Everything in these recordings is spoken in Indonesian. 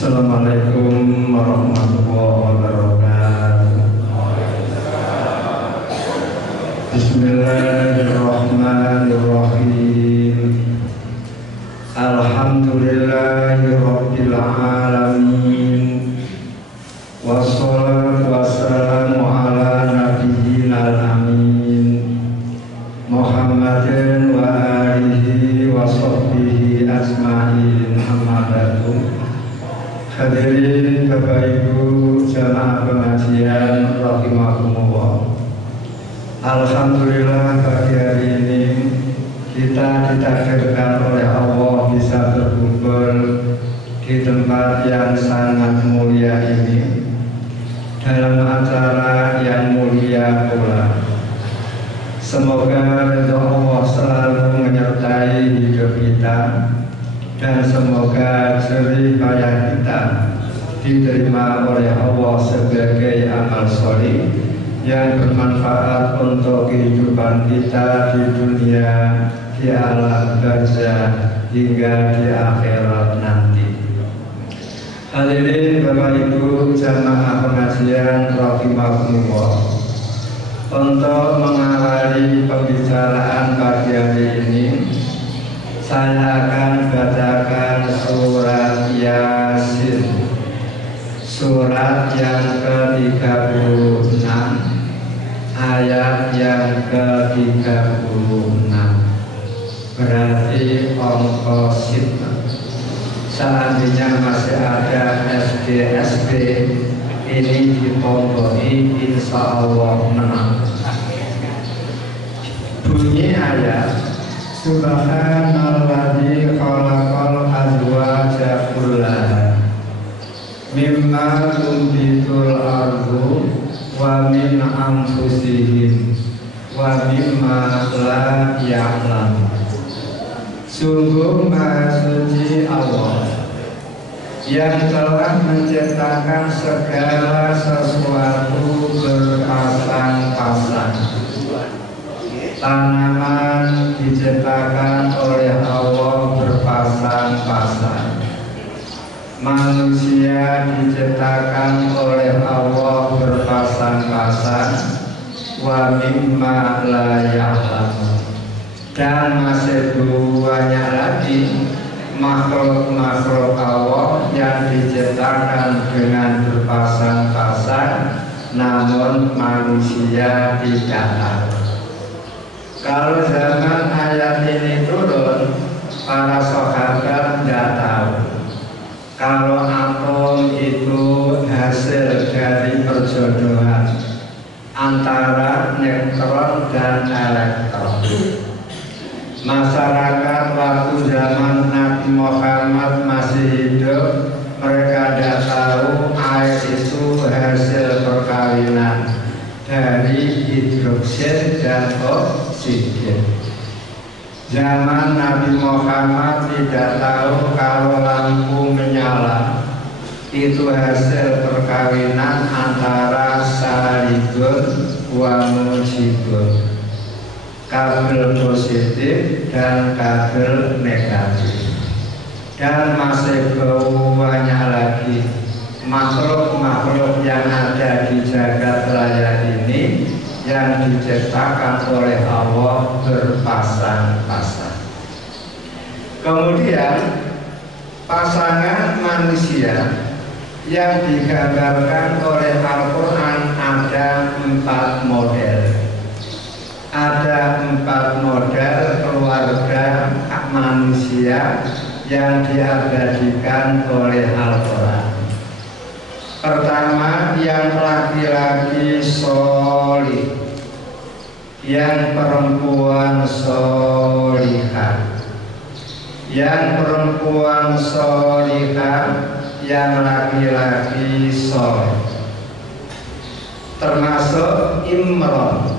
Assalamualaikum warahmatullahi wabarakatuh. Bismillahirrahmanirrahim. Alhamdulillahirabbil alamin. Wassalatu wassalamu ala nabiyyinal amin Muhammadin wa alihi wa sahbihi ajma'in. Amma ba'du. Hadirin Bapak Ibu jamaah pengajian rahimakumullah. Alhamdulillah pagi hari ini kita ditakdirkan oleh Allah bisa berkumpul di tempat yang sangat mulia ini dalam acara yang mulia pula. Semoga ridho Allah selalu menyertai hidup kita dan semoga jerih payah kita diterima oleh Allah sebagai amal sholih yang bermanfaat untuk kehidupan kita di dunia, di alam barzakh hingga di akhirat nanti. Hadirin Bapak Ibu jamaah pengajian rahimakumullah. Untuk mengawali pembicaraan pagi hari ini, saya akan bacakan surat Yasin, surat yang ke-36, ayat yang ke-36. Berarti ongkosit. Seandainya masih ada SD ini dipongkoi, insya Allah menang. Bunyi ayat, Subhanalladzi khalaqal azwaja kullaha mimma tunbitul ardu wa min anfusihim wa mimma la ya'lam. Sungguh Maha Suci Allah yang telah menciptakan segala sesuatu berpasang-pasang. Tanaman diciptakan oleh Allah berpasang-pasang. Manusia diciptakan oleh Allah berpasang-pasang. Wa mimma la ya'lam. Dan masih banyak lagi makhluk-makhluk Allah yang diciptakan dengan berpasang-pasang, namun manusia tidak tahu. Kalau zaman ayat ini turun, para sahabat tidak tahu kalau atom itu hasil dari perjodohan antara neutron dan elektron. Masyarakat waktu zaman Nabi Muhammad masih hidup, mereka tidak tahu air itu hasil perkawinan dari hidrogen dan oksigen. Zaman Nabi Muhammad tidak tahu kalau lampu menyala itu hasil perkawinan antara salibun wa mujibun, kabel positif dan kabel negatif. Dan masih banyak lagi makhluk-makhluk yang ada di jagat raya ini yang diciptakan oleh Allah berpasang-pasang. Kemudian pasangan manusia yang digambarkan oleh Al-Quran ada 4 model. Ada 4 model keluarga manusia yang diabadikan oleh Al-Quran. Pertama, yang laki-laki sholih, yang perempuan sholihah. Yang perempuan sholihah, yang laki-laki sholih. Termasuk Imran,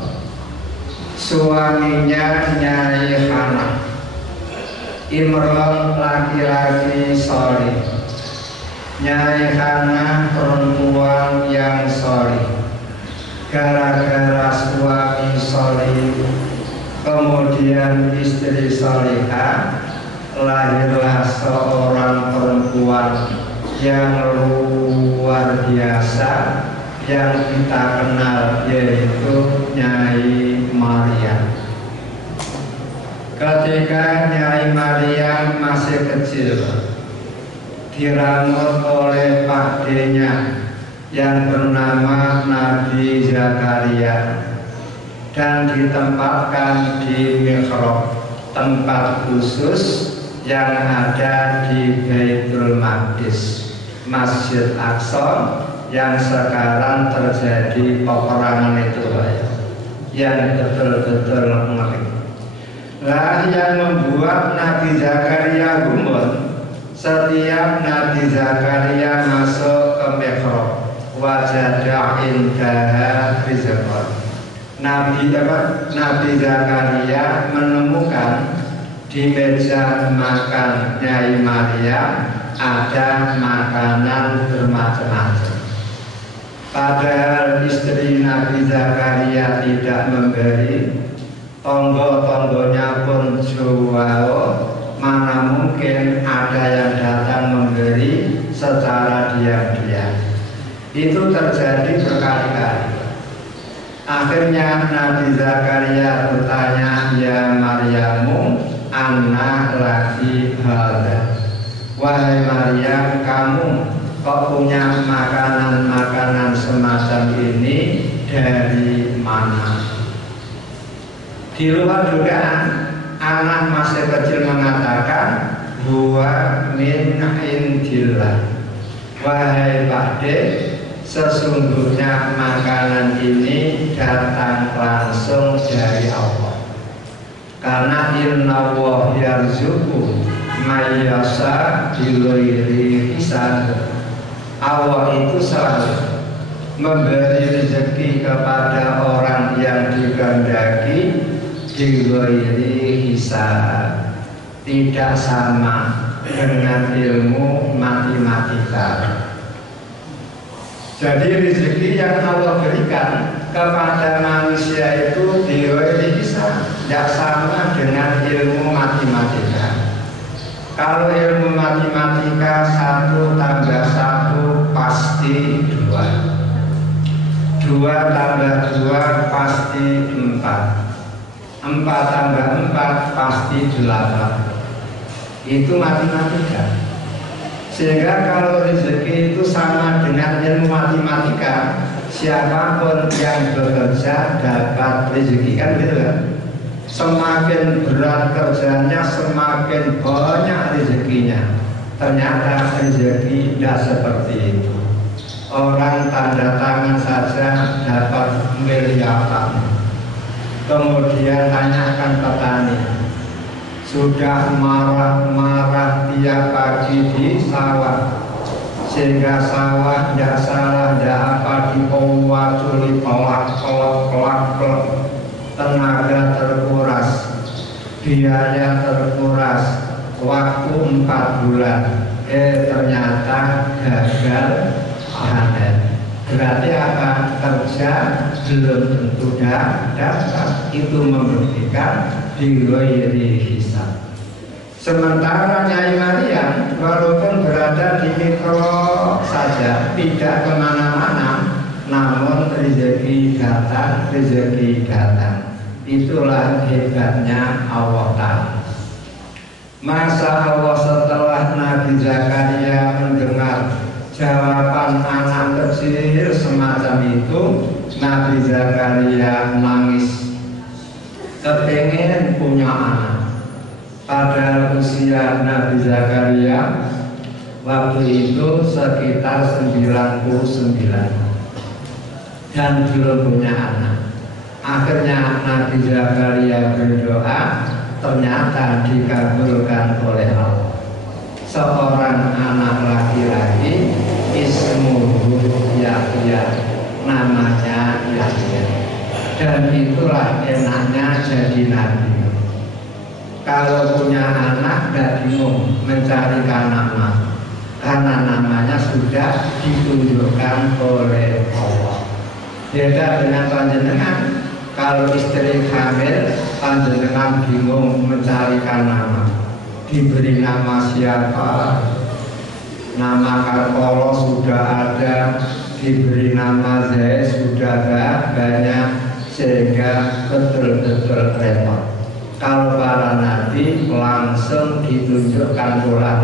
suaminya Nyai Hana. Imran laki-laki sholih, Nyai Hana perempuan yang sholih. Gara-gara suami sholih, kemudian istri sholihah, lahirlah seorang perempuan yang luar biasa yang kita kenal, yaitu Nyai Maryam. Ketika Nyai Maryam masih kecil, diramut oleh pakdenya yang bernama Nabi Zakaria dan ditempatkan di mihrab, tempat khusus yang ada di Baitul Maqdis, Masjid Aqsa yang sekarang terjadi peperangan itu, yang betul-betul ngeri. Lah yang membuat Nabi Zakaria gumun, setiap Nabi Zakaria masuk ke mihrab, wajadah indaha rizqan. Nabi Zakaria menemukan di meja makan Nyai Maryam ada makanan bermacam-macam. Padahal istri Nabi Zakaria tidak memberi, tonggo-tonggonya pun jual. Mana mungkin ada yang datang memberi secara diam-diam. Itu terjadi berkali-kali. Akhirnya Nabi Zakaria bertanya, ya Maryamu, anna laki hadza. Wahai Maryam, kamu kok punya makanan-makanan semacam ini dari mana? Di luar dugaan, anak masih kecil mengatakan, huwa min indillah. Wahai Pakde, sesungguhnya makanan ini datang langsung dari Allah. Karena inna Allah yarzuqu may yasha bighairi hisab. Allah itu selalu memberi rezeki kepada orang yang dikehendaki bighairi hisab, tidak sama dengan ilmu matematika. Jadi rezeki yang Allah berikan kepada manusia itu bighairi hisab, tidak sama dengan ilmu matematika. Kalau ilmu matematika 1 tambah 1 pasti 2, 2 tambah 2 pasti 4, 4 tambah 4 pasti 8. Itu matematika. Sehingga kalau rezeki itu sama dengan ilmu matematika, siapapun yang bekerja dapat rezeki, kan gitu kan? Semakin berat kerjanya, semakin banyak rezekinya. Ternyata rezeki tidak seperti itu. Orang tanda tangan saja dapat miliaran. Kemudian tanyakan petani, sudah marah-marah tiap pagi di sawah, sehingga sawah tidak salah, tidak apa, diowatuli pelak, tenaga terkuras, biaya terkuras, waktu 4 bulan, ternyata gagal panen. Berarti apa? Kerja belum tentu dapat. Itu membuktikan bighairi hisab. Sementara Nyai Maryam walaupun berada di mikro saja, tidak kemana-mana, namun rezeki datang, rezeki datang. Itulah hebatnya Allah Ta'ala. Masa Allah setelah Nabi Zakaria mendengar jawaban anak kecil semacam itu, Nabi Zakaria nangis, kepengen punya anak. Pada usia Nabi Zakaria waktu itu sekitar 99 dan belum punya anak. Akhirnya Nabi Zakaria berdoa, ternyata dikabulkan oleh Allah. Seorang anak laki-laki, ismuhu Yahya, namanya Yahya. Dan itulah enaknya jadi nabi. Kalau punya anak tidak bingung mencarikan nama, karena namanya sudah ditunjukkan oleh Allah. Beda dengan panjenengan, kalau istri hamil, panjenengan bingung mencarikan nama. Diberi nama siapa, nama Sangkolo sudah ada, diberi nama Zaid sudah banyak, sehingga betul-betul repot. Kalau para nabi langsung ditunjukkan pula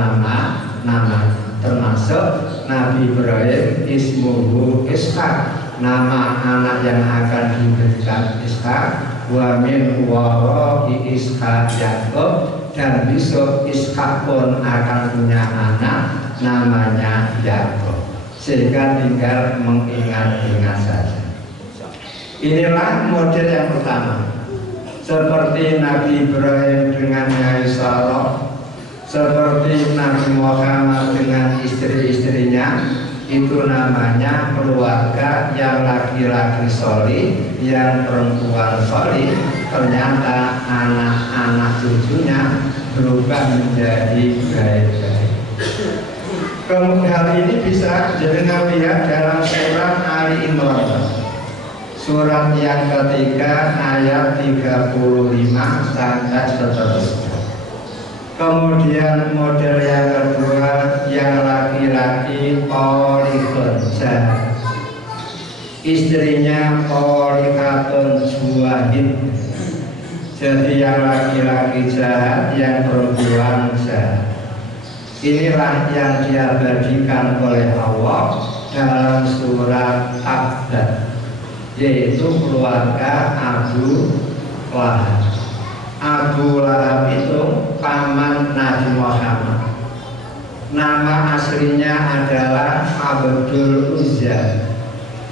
nama, termasuk Nabi Ibrahim ismuhu Ishak, nama anak yang akan diberikan Ishak, wa min wara'i Ishak Yakub, dan besok Ishak pun akan punya anak namanya Yakub, sehingga tinggal mengingat-ingat saja. Inilah model yang pertama. Seperti Nabi Ibrahim dengan Nyai Sarah, seperti Nabi Muhammad dengan istri-istrinya, itu namanya keluarga yang laki-laki solih, yang perempuan solih. Ternyata anak-anak cucunya berubah menjadi baik-baik. Kemudian hal ini bisa jenengan lihat dalam surat Ali Imran, surat yang ketiga ayat 35 sampai seterusnya. Kemudian model yang kedua, yang laki-laki Qorikun Jahat, istrinya Qorikatun Juwahid. Jadi yang laki-laki jahat, yang perempuan jahat. Inilah yang diabadikan oleh Allah dalam surat Abad, yaitu keluarga Abu Lahab. Abu Lahab itu paman Nabi Muhammad. Nama aslinya adalah Abdul Uzza,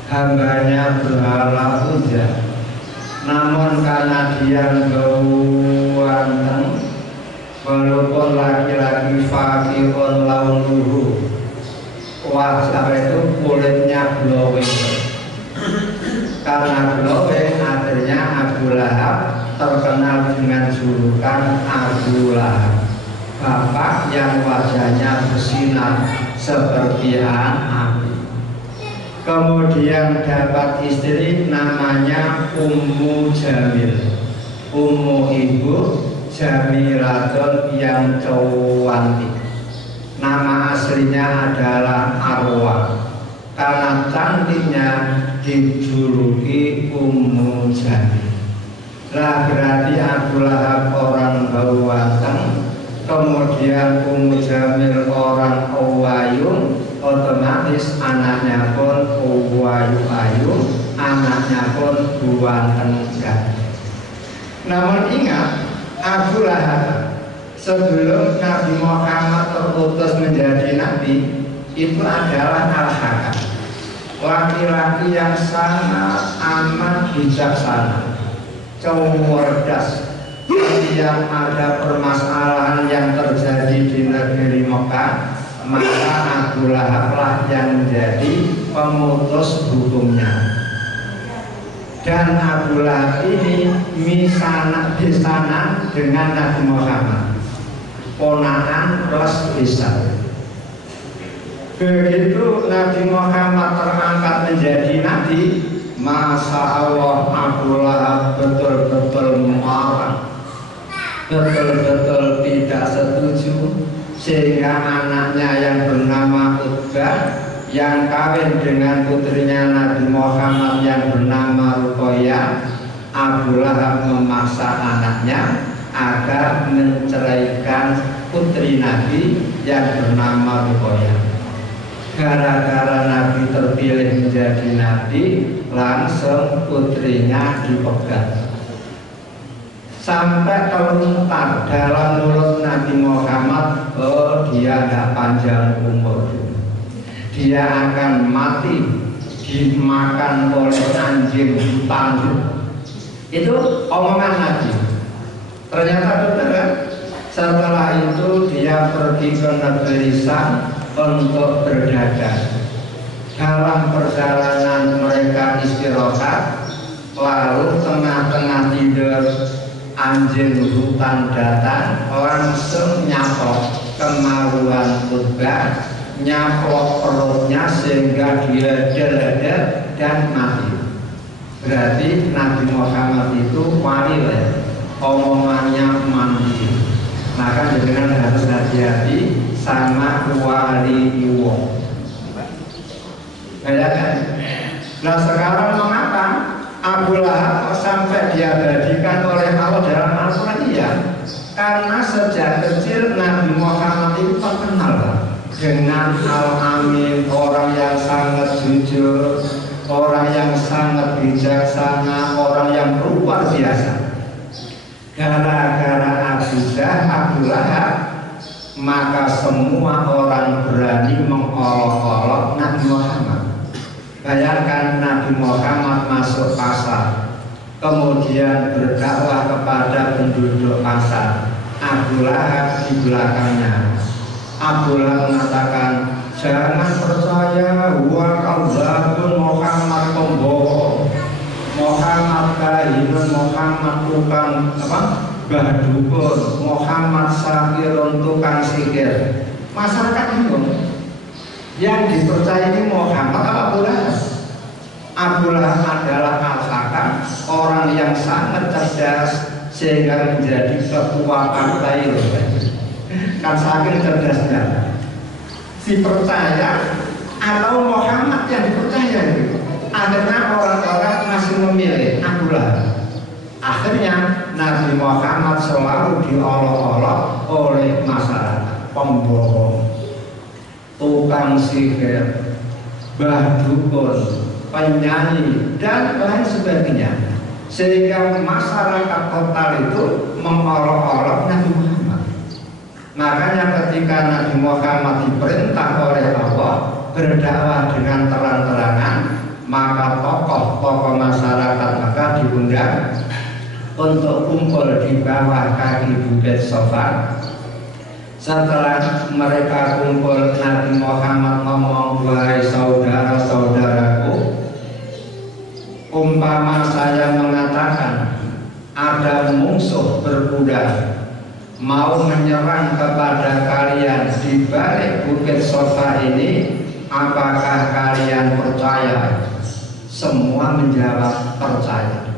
hambanya berhala Uzza. Namun karena dia ganteng, walaupun laki-laki fakirun launuhu, wajah itu kulitnya glowing. Karena glowing, akhirnya Abu Lahab terkenal dengan julukan Abu Lahab, bapak yang wajahnya bersinar seperti api. Kemudian dapat istri namanya Ummu Jamil. Ummu ibu, Jamilatun yang cantik. Nama aslinya adalah Arwah. Karena cantiknya dijuluki Ummu Jamil. Lah berarti Abu Lahab orang ganteng, kemudian Ummu Jamil orang wayung, otomatis anaknya pun wayu-ayu, anaknya pun ganteng. Namun ingat, Abu Lahab sebelum Nabi Muhammad terutus menjadi nabi, itu adalah al-hakam, laki-laki yang sangat amat bijaksana, cerdas. Yang ada permasalahan yang terjadi di negeri Mekah, maka Abu Lahab lah yang menjadi pemutus hukumnya. Dan Abu Lahab ini misanak dengan Nabi Muhammad, ponakan plus bisa. Begitu Nabi Muhammad terangkat menjadi nabi, Masya Allah, Abu Lahab betul-betul marah, betul-betul tidak setuju, sehingga anaknya yang bernama Utbah, yang kawin dengan putrinya Nabi Muhammad yang bernama Ruqayyah, Abu Lahab memaksa anaknya agar menceraikan putri Nabi yang bernama Ruqayyah. Gara-gara Nabi terpilih menjadi Nabi, langsung putrinya dipegat. Sampai terlontar dalam mulut Nabi Muhammad, oh dia tidak panjang umur, dia akan mati dimakan oleh anjing hutan. Itu omongan Nabi. Ternyata benar kan? Setelah itu dia pergi ke negeri Syam untuk berdagang. Dalam perjalanan mereka istirahat, lalu tengah-tengah tidur anjing hutan datang, langsung nyaplok kemaluan Utbah, nyaplok perutnya sehingga dia der dan mati. Berarti Nabi Muhammad itu wali, omongannya mandi. Maka dengan harus hati-hati sama wali wong. Ya kan? Nah sekarang mengapa Abu Lahab sampai diabadikan oleh Allah dalam Al-Quran? Iya, karena sejak kecil Nabi Muhammad itu terkenal dengan al-amin, orang yang sangat jujur, orang yang sangat bijaksana, orang yang luar biasa. Gara-gara Abu Lahab, maka semua orang berani mengolok-olok Nabi Muhammad. Bayangkan Nabi Muhammad masuk pasar, kemudian berdakwah kepada penduduk pasar. Abu Lahab di belakangnya. Abu Lahab mengatakan, jangan percaya, wa kadzabun, Muhammad pembohong, Muhammad kahinun, Muhammad tukang badukun, Muhammad sahirun, tukang sihir. Masyarakat bingung. Yang dipercaya ini Muhammad apa Abu Lahab? Abu Lahab adalah katakan orang yang sangat cerdas sehingga menjadi ketua partai. Kan saking cerdasnya. Si percaya atau Muhammad yang dipercaya itu. Akhirnya orang-orang masih memilih Abu Lahab. Akhirnya Nabi Muhammad selalu diolok-olok oleh masyarakat, pembohong, tukang sihir, badukun, penyanyi, dan lain sebagainya. Sehingga masyarakat total itu mengolok-olok Nabi Muhammad. Makanya ketika Nabi Muhammad diperintah oleh Allah berdakwah dengan terang-terangan, maka tokoh-tokoh masyarakat maka diundang untuk kumpul di bawah kaki Bukit Sofa. Setelah mereka kumpul, Nabi Muhammad ngomong, wahai saudara-saudaraku, umpama saya mengatakan ada musuh berkuda mau menyerang kepada kalian di balik Bukit Sofa ini, apakah kalian percaya? Semua menjawab percaya,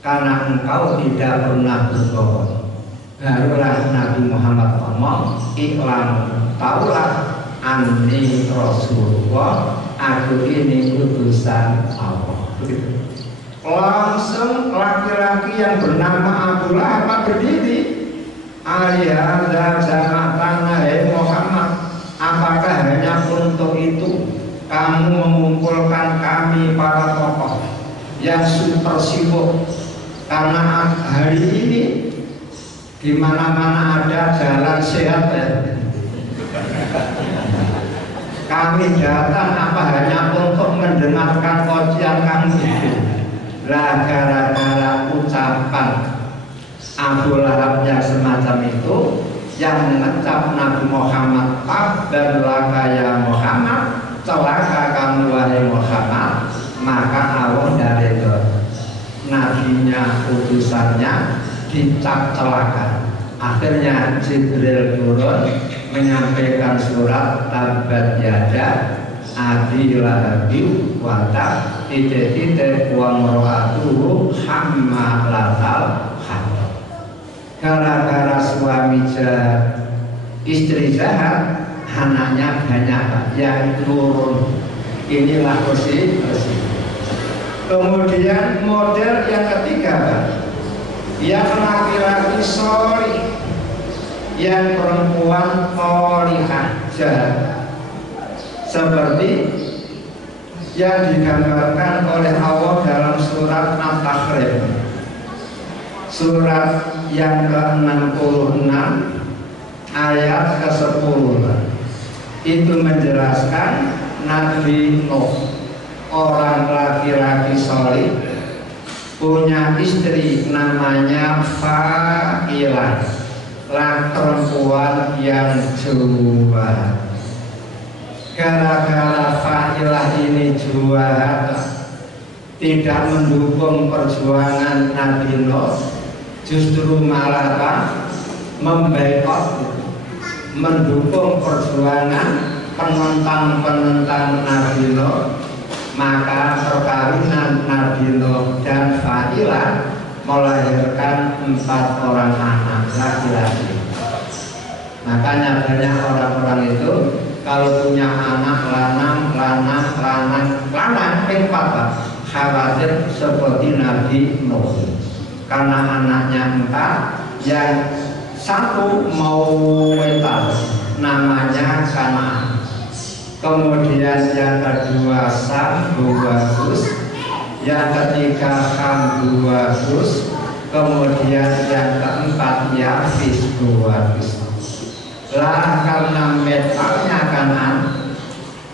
karena engkau tidak pernah berbohong. Barulah Nabi Muhammad ngomong, iklam, taulah anni Rasulullah, aku ini utusan Allah. Langsung laki-laki yang bernama Abu Lahab berdiri. Ayah jama'atan, hai Muhammad, apakah hanya untuk itu kamu mengumpulkan kami para tokoh yang super sibuk? Karena hari ini di mana-mana ada jalan sehat ya. Kami datang apa hanya untuk mendengarkan ujian kamu? Lah gara-gara ucapan Abu Lahab yang semacam itu yang mengecap Nabi Muhammad, dan laka ya Muhammad, celaka kamu wahai Muhammad, maka Allah dari itu nabinya, utusannya dicap celaka. Akhirnya Jibril turun menyampaikan surat tabat yada abi lahabi wata titik wa mar'atuhu hammalatal hatab. Gara-gara suami jahat, istri jahat, anaknya banyak yang turun. Inilah posisi. Kemudian model yang ketiga, yang laki-laki solih, yang perempuan solihah jahat, seperti yang digambarkan oleh Allah dalam surat At-Tahrim, surat yang ke-66 ayat ke-10. Itu menjelaskan Nabi Nuh, orang laki-laki solih, punya istri namanya Fa'ilah, perempuan yang jual. Gara-gara Fa'ilah ini jual, tidak mendukung perjuangan Nabi Nuh, justru malah memboikot, mendukung perjuangan penentang Nabi Nuh. Maka perkawinan Nabi Nuh dan Fa'ilah melahirkan 4 orang anak laki-laki. Makanya banyak orang-orang itu kalau punya anak lanang anak pengpat khawatir seperti Nabi Nuh, karena anaknya 4, yang satu mau wetan namanya Kanaan, kemudian yang kedua Sam 200, yang ketiga Ham 200, kemudian yang keempat Yafis 200. Lah karena metalnya Kanaan,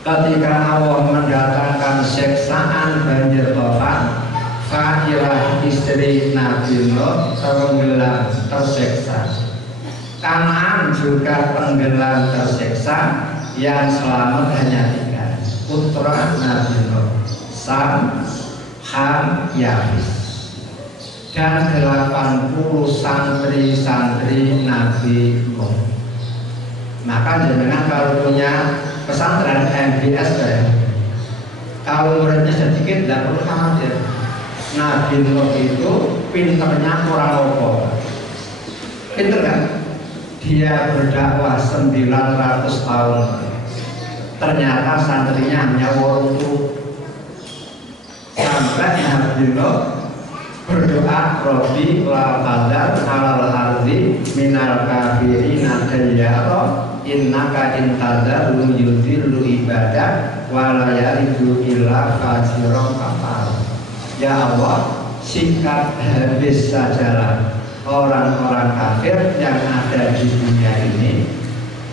ketika Allah mendatangkan siksaan banjir topan, Fa'ilah istri Nabi Nuh tenggelam tersiksa. Kanaan juga tenggelam tersiksa, yang selamat hanya 3 putra Nabi Nuh, Sam, Ham, Yafis, dan 80 santri-santri Nabi Nuh. Maka jenengan kalau punya pesantren MBS kalau muridnya sedikit tidak perlu khawatir. Nabi Nuh itu pinternya kurang apa? Pinter kan? Dia berdakwah 900 tahun. Ternyata santrinya hanya 80. Sampai Nabi Nuh berdoa, Robbi la tadar alal ardi minal kafirina dayyara innaka intadar lu yudhillu ibadah wala yalidu illa fajiran kafar. Ya Allah, sikat habis sajalah orang-orang kafir yang ada di dunia ini.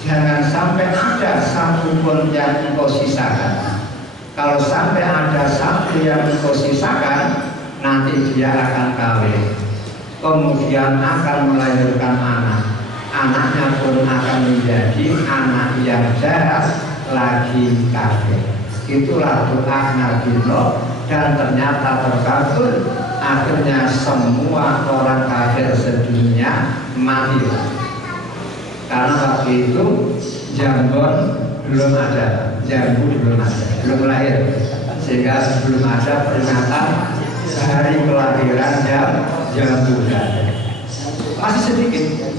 Jangan sampai ada satupun yang engkau sisakan. Kalau sampai ada satu yang engkau sisakan, nanti dia akan kawin, kemudian akan melahirkan anak. Anaknya pun akan menjadi anak yang jahat lagi kafir. Itulah doa Nabi Nuh, dan ternyata terkabul. Akhirnya semua orang kafir sedunia mati. Karena waktu itu jambon belum ada, jambu belum ada, belum lahir, sehingga belum ada peringatan hari kelahiran jambu. Masih sedikit.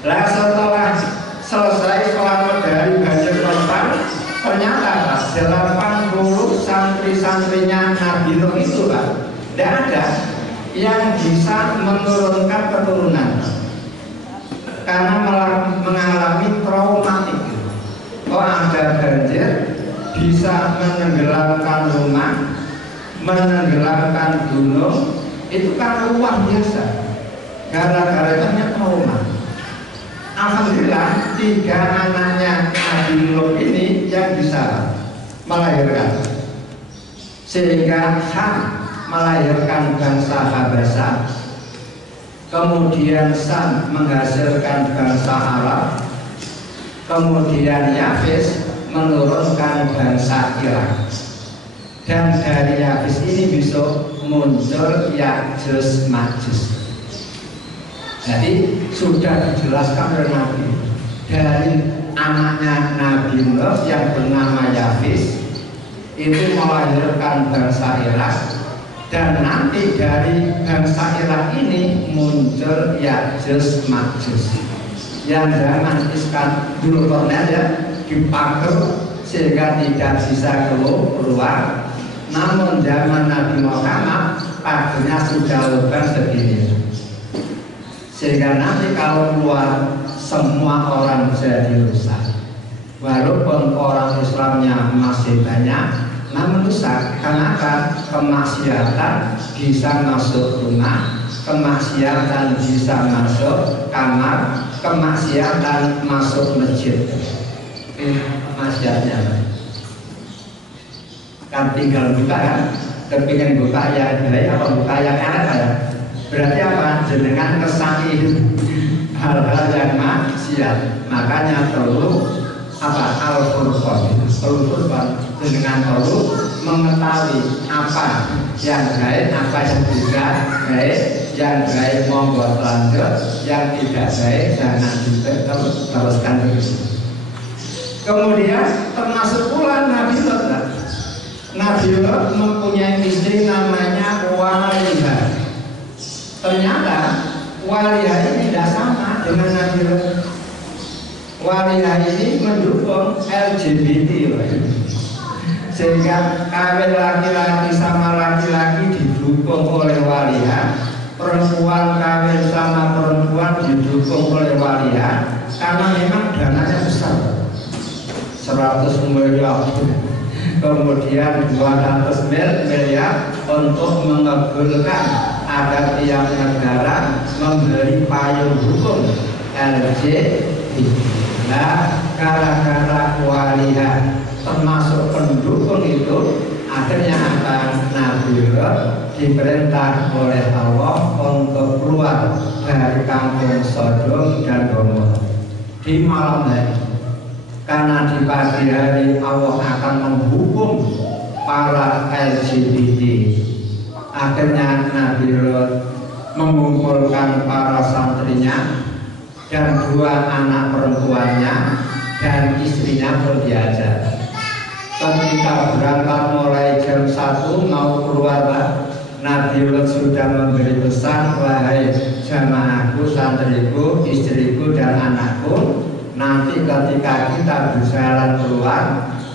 Lah setelah selesai selamat dari banjir topan, ternyata 80 santri-santrinya Nabi Nuh itu tidak ada yang bisa menurunkan keturunan karena mengalami traumatik. Oh, ada banjir bisa menenggelamkan rumah, menenggelamkan gunung, itu kan luar biasa. Gara-gara itu hanya trauma. Alhamdulillah 3 anaknya Nabi Nuh ini yang bisa melahirkan, sehingga Ham melahirkan bangsa Habasa, kemudian Sam menghasilkan bangsa Arab, kemudian Yafis menurunkan bangsa Irak. Dan dari Yafis ini besok muncul Ya'juj Ma'juj. Jadi sudah dijelaskan oleh Nabi, dari anaknya Nabi Nuh yang bernama Yafis itu melahirkan bangsa Irak, dan nanti dari bangsa Irak ini muncul Ya'juj Ma'juj yang zaman Dzulqarnain ya dipager sehingga tidak bisa keluar. Namun zaman Nabi Muhammad pagernya sudah lebar segini, sehingga nanti kalau keluar semua orang jadi rusak. Walaupun orang Islamnya masih banyak, namun rusak. Karena kemaksiatan bisa masuk rumah, kemaksiatan bisa masuk kamar, kemaksiatan masuk masjid. Maksiatnya kan tinggal buka kan, kepingin buka ya baik apa buka yang enak ya. Berarti apa? Jenengan kesani hal-hal yang maksiat. Makanya perlu apa? Al-Furqan. Jenengan perlu mengetahui apa yang baik, apa yang tidak baik. Yang baik monggo lanjut, yang tidak baik jangan teruskan begitu. Kemudian termasuk pula Nabi Lot. Nabi Lot mempunyai istri namanya Walihah. Ternyata Walihah ini tidak sama dengan Nabi Lot. Walihah ini mendukung LGBT. sehingga kawin laki-laki sama laki-laki didukung oleh walian, perempuan kawin sama perempuan didukung oleh walian, karena memang dananya besar, 100 miliar, kemudian 200 miliar untuk mengabulkan agar tiap negara memberi payung hukum LGBT. Nah, gara-gara walian termasuk pendukung itu, akhirnya apa? Nabi Lot diperintah oleh Allah untuk keluar dari kampung Sodom dan Gomora di malam hari, karena di pagi hari Allah akan menghukum para LGBT. Akhirnya Nabi Lot mengumpulkan para santrinya dan 2 anak perempuannya dan istrinya pun diajak. Ketika berangkat mulai jam 1 mau keluar, Nabi Lot sudah memberi pesan, wahai jamaahku, santriku, istriku dan anakku, nanti ketika kita berjalan keluar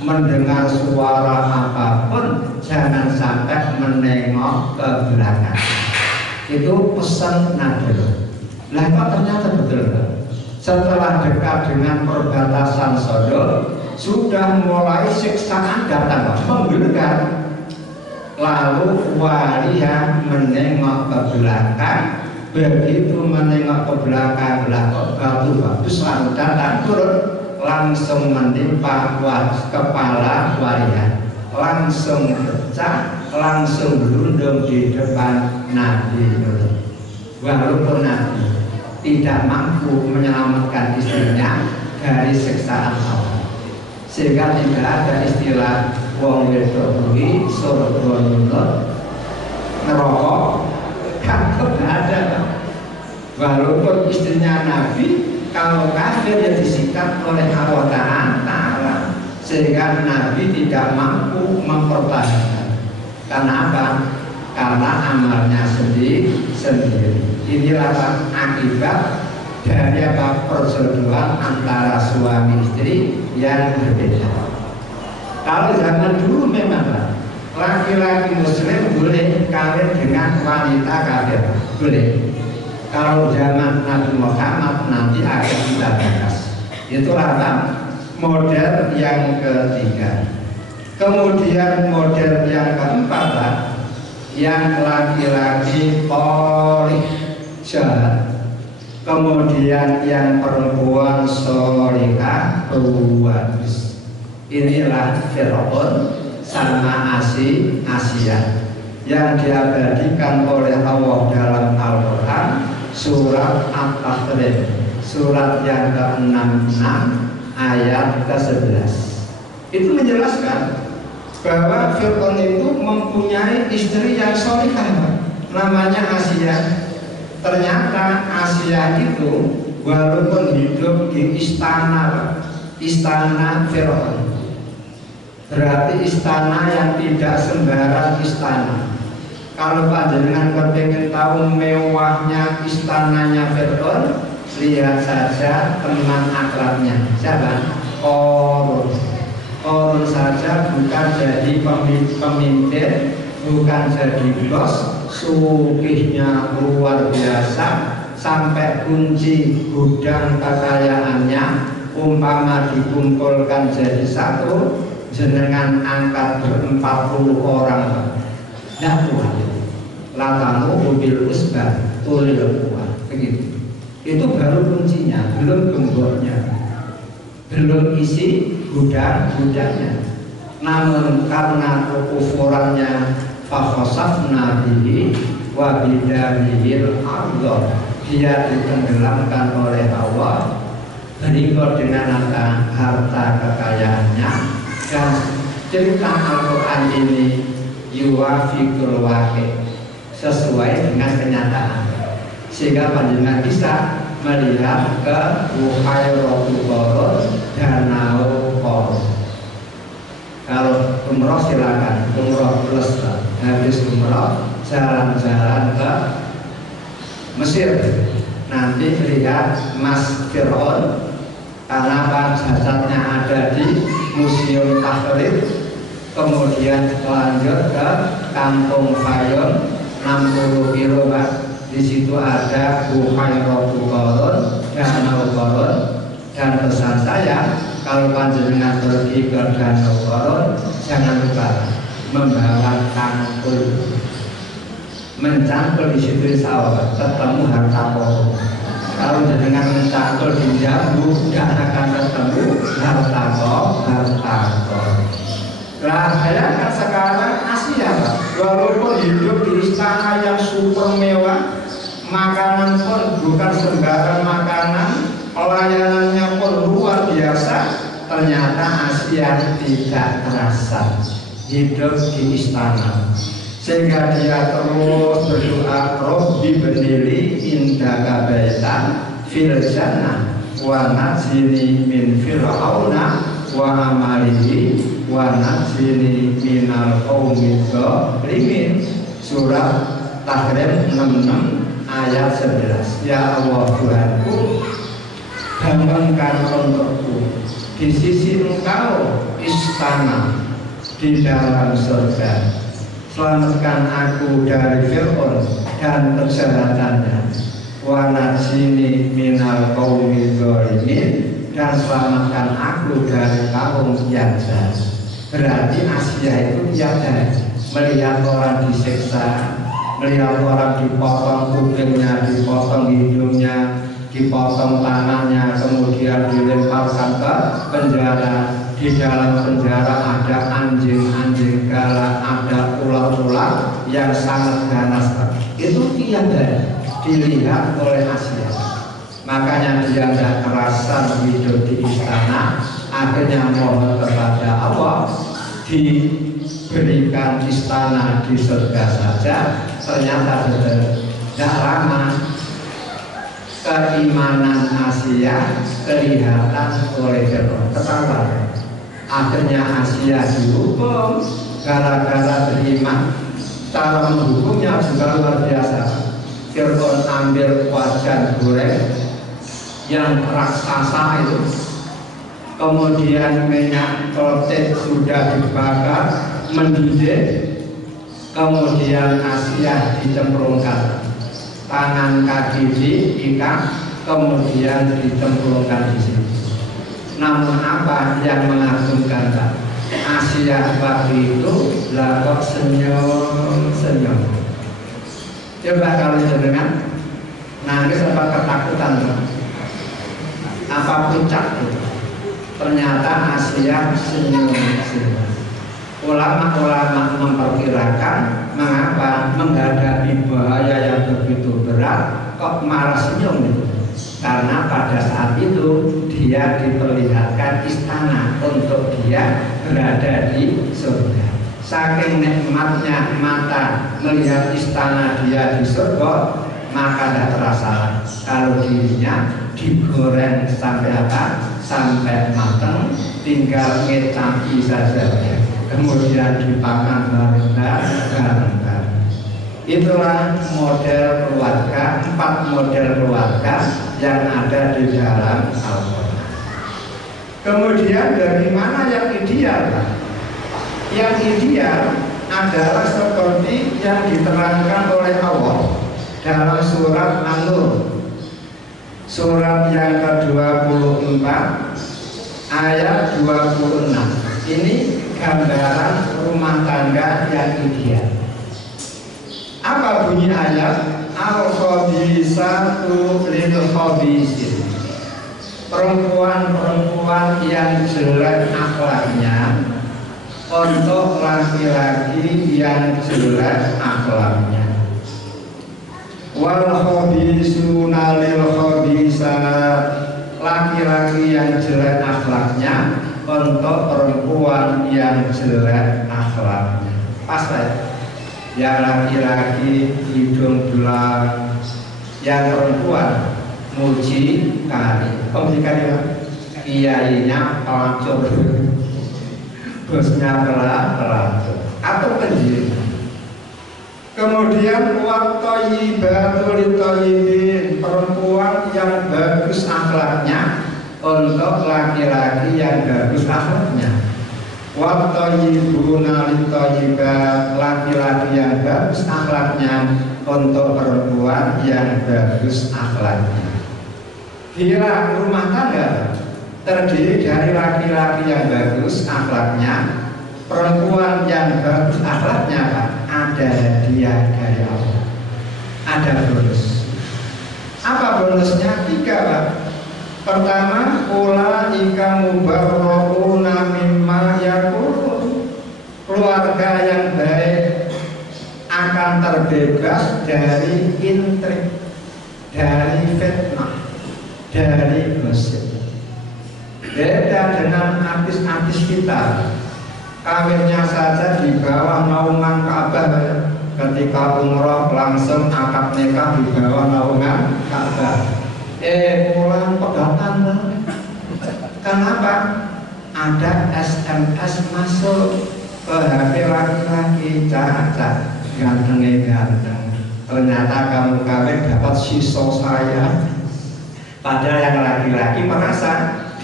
mendengar suara apapun jangan sampai menengok ke belakang. Itu pesan Nabi Lot. Lah kok ternyata betul, setelah dekat dengan perbatasan Sodom sudah mulai siksaan datang menggelegar. Lalu walian menengok ke belakang, begitu menengok ke belakang, batu besar datang turun, langsung menimpa kepala walian, langsung pecah, langsung berundung di depan Nabi Lot. Walaupun Nabi tidak mampu menyelamatkan istrinya dari siksaan Allah, sehingga tidak ada istilah wong wedok kuwi surga neraka, kan tidak ada. Walaupun istrinya Nabi kalau kafir ya disikat oleh Allah Ta'ala, sehingga Nabi tidak mampu mempertahankan. Karena apa? Karena amalnya sendiri. Inilah akibat dari perjodohan antara suami istri yang berbeda. Kalau zaman dulu memang laki-laki muslim boleh kawin dengan wanita kafir, boleh. Kalau zaman Nabi Muhammad nanti akan kita bahas. Itulah model yang ketiga. Kemudian model yang keempat, yang laki-laki polik jahat, kemudian yang perempuan solihah bagus. Inilah Fir'aun sama Asia yang diabadikan oleh Allah dalam Al-Quran surat At-Tahrim, surat yang ke-66 ayat ke-11. Itu menjelaskan bahwa Fir'aun itu mempunyai istri yang solihah, namanya Asia. Ternyata Asia itu walaupun hidup di istana Fir'aun, berarti istana yang tidak sembarang istana. Kalau panjenengan kepingin tahu mewahnya istananya Fir'aun, lihat saja teman akrabnya. Siapa? Korun saja bukan jadi pemimpin, bukan jadi bos, sugihnya luar biasa, sampai kunci gudang kekayaannya umpama dikumpulkan jadi satu, jenengan angkat ber-40 orang. Nah Tuhan, latamu mobil usbah tulil kuat, begitu. Itu baru kuncinya, belum gemboknya, belum isi gudang-gudangnya. Namun karena kekufurannya, fakhosafna bihi wa bidarihil ardh, dia ditenggelamkan oleh Allah, berikut dengan harta kekayaannya. Dan cerita Al-Quran ini yuwafiqul waqi', sesuai dengan kenyataan, sehingga panjenengan bisa melihat ke Buhairatul Qarun, Danau Qarun. Kalau umroh silakan, umroh plus, habis umroh jalan-jalan ke Mesir, nanti lihat Mas Fir'aun, karena jasadnya ada di Museum Tahrir, kemudian lanjut ke Kampung Fayun 60 kilo Pak. Di situ ada Buhairatu Qarun, Danau Qarun, dan pesan saya kalau panjenengan pergi ke Danau Qarun jangan lupa membawa cangkul. Mencangkul di situ insya ketemu harta karun. Kalau jenengan mencangkul di jambu tidak akan ketemu harta karun. Nah, bayangkan sekarang Asia Pak, walaupun hidup di istana yang super mewah, makanan pun bukan sembarang makanan, pelayanannya pun luar biasa, ternyata Asia tidak terasa hidup di istana, sehingga dia terus berdoa, Robbi benili indaka baitan fil jannah wa najini min fir'auna wa amalihi wa najini minal qaumidz zalimin. Surat Tahrim 66 ayat 11. Ya Allah Tuhanku, bangunkan untukku di sisi Engkau istana di dalam surga. Selamatkan aku dari Fir'aun dan kejahatannya. Wa najini minal qaumidz zalimin, dan selamatkan aku dari kaum yang jahat. Berarti Asia itu tiada melihat orang disiksa, melihat orang dipotong kupingnya, dipotong hidungnya, dipotong tangannya, kemudian dilemparkan ke penjara. Di dalam penjara ada anjing-anjing galak, ada ular-ular yang sangat ganas. Itu tiada dilihat oleh Asia. Makanya dia tidak kerasan hidup di istana, akhirnya mohon kepada Allah diberikan istana di surga saja. Ternyata tidak lama keimanan Asia kelihatan oleh Fir'aun. Ketahuan. Akhirnya Asia dihukum gara-gara beriman. Cara menghukumnya juga luar biasa. Fir'aun ambil wajan goreng yang raksasa itu, kemudian minyak klotik sudah dibakar mendidih, kemudian Asia dicemplungkan, tangan kaki diikat, kemudian dicemplungkan di sini. Namun apa yang mengagumkan Pak? Asia waktu itu lah kok senyum-senyum. Coba kalau jenengan nangis apa ketakutan Pak? Apa puncak itu? Ternyata Asia senyum-senyum. Ulama-ulama memperkirakan mengapa menghadapi bahaya yang begitu berat kok malah senyum itu. Karena pada saat itu dia diperlihatkan istana untuk dia berada di surga. Saking nikmatnya mata melihat istana dia di surga, maka tidak terasa kalau dirinya digoreng sampai apa? Sampai matang, tinggal ngecapi saja. Kemudian dipakan bareng-bareng. Itulah model keluarga, 4 model keluarga yang ada di dalam Al-Quran. Kemudian dari mana yang ideal? Yang ideal adalah seperti yang diterangkan oleh Allah dalam surat An-Nur, surat yang ke-24 ayat 26. Ini gambaran rumah tangga yang ideal. Apa bunyi ayat? Al-khabisatu lil-khabisin. Perempuan-perempuan yang jelek akhlaknya untuk laki-laki yang jelek akhlaknya. Wal khabisuna lil khabisat. Laki-laki yang jelek akhlaknya untuk perempuan yang jelek akhlaknya. Pas ya? Yang laki-laki hidung belang, yang perempuan mucikari. Mucikari apa? Kiainya pelacur, bosnya pelacur atau penjina. Kemudian wat-thayyibatul thayyibin, perempuan yang bagus akhlaknya untuk laki-laki yang bagus akhlaknya. Watthayyibuna lit-thayyibat, laki-laki yang bagus akhlaknya untuk perempuan yang bagus akhlaknya. Kira rumah tangga terdiri dari laki-laki yang bagus akhlaknya, perempuan yang bagus akhlaknya, Pak. Ada hadiah dari Allah, ada bonus. Apa bonusnya? 3, Pak. Pertama, ulaika mubarrauna mimma yaqulun. Keluarga yang baik akan terbebas dari intrik, dari fitnah, dari gosip. Beda dengan artis-artis kita, kawinnya saja di bawah naungan Ka'bah. Ketika umroh langsung akad nikah di bawah naungan Ka'bah. Pulang pegatan. Kenapa? Ada SMS masuk ke HP laki-laki, cacat, ganteng. Ternyata kamu kawin dapat siswa saya. Padahal yang laki-laki merasa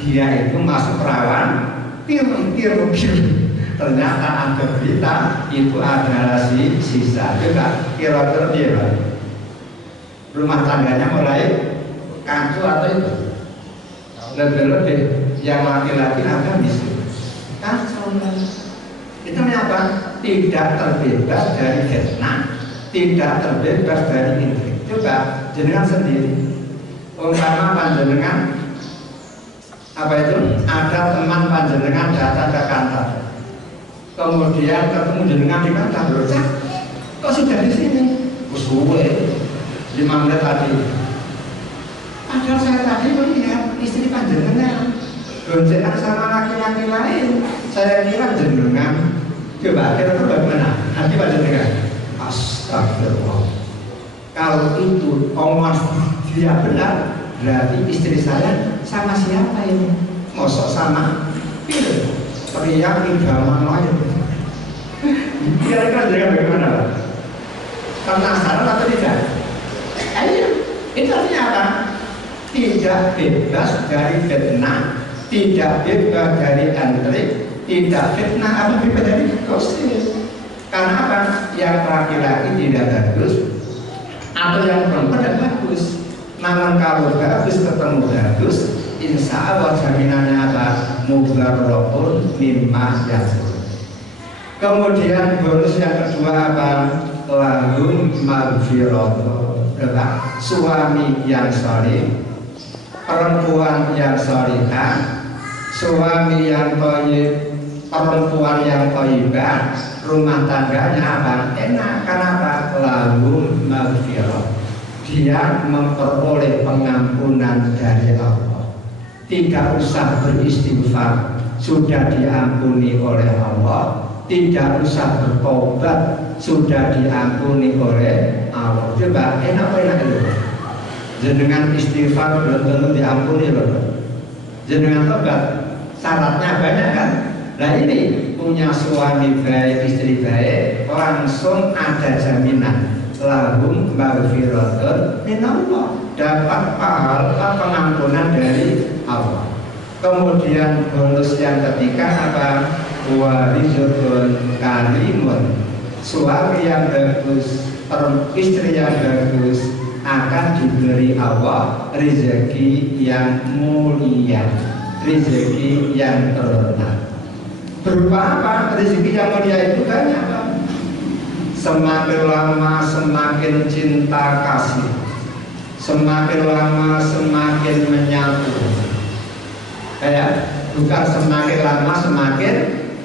dia itu masuk perawan, pir. Ternyata ada berita itu adalah sisa. Juga kira-kira dia rumah tangganya mulai kacau atau itu lebih-lebih yang laki-laki akan bisa kacau. Itu apa? Tidak terbebas dari fitnah, tidak terbebas dari intrik. Coba jenengan sendiri, umpama panjenengan apa itu? Ada teman panjenengan datang ke kantor, kemudian ketemu jenengan di kantor, kok sudah di sini? Suwe 5 menit tadi. Padahal saya tadi melihat istri panjenengan goncengan sama laki-laki lain. Saya kira jenengan. Coba kira-kira bagaimana hati panjenengan? Astagfirullah. Kalau itu omongan dia benar, berarti istri saya sama siapa ini? Mosok sama pria idaman lain. Kira-kira jenengan bagaimana, Pak? Penasaran atau tidak? Ayo, itu artinya apa? Tidak bebas dari fitnah, tidak bebas dari antrik, tidak fitnah atau bebas dari gosip. Karena apa? Yang laki-laki tidak bagus atau yang perempuan tidak bagus. Namun kalau bagus ketemu bagus, insya Allah jaminannya apa? Mubarra'un mimma yaqulun. Kemudian bonus yang kedua apa? Lahum maghfiratun. Suami yang saleh, perempuan yang salihah, suami yang thayyib, perempuan yang thayyibah, rumah tangganya apa? Enak. Kenapa? Lahum maghfirah. Dia memperoleh pengampunan dari Allah. Tidak usah beristighfar, sudah diampuni oleh Allah. Tidak usah bertobat, sudah diampuni oleh Allah. Coba enak itu. Jenengan istighfar belum tentu diampuni loh. Jenengan tobat syaratnya banyak kan. Nah ini punya suami baik, istri baik, langsung ada jaminan lahum maghfiratun minallah, dapat pahala pengampunan dari Allah. Kemudian bonus yang ketiga apa? Wa rizqun karimun. Suami yang bagus, istri yang bagus akan diberi Allah rezeki yang mulia, rezeki yang terhormat. Berupa apa? Rezeki yang mulia itu banyak. Semakin lama semakin cinta kasih, semakin lama semakin menyatu. Bukan semakin lama semakin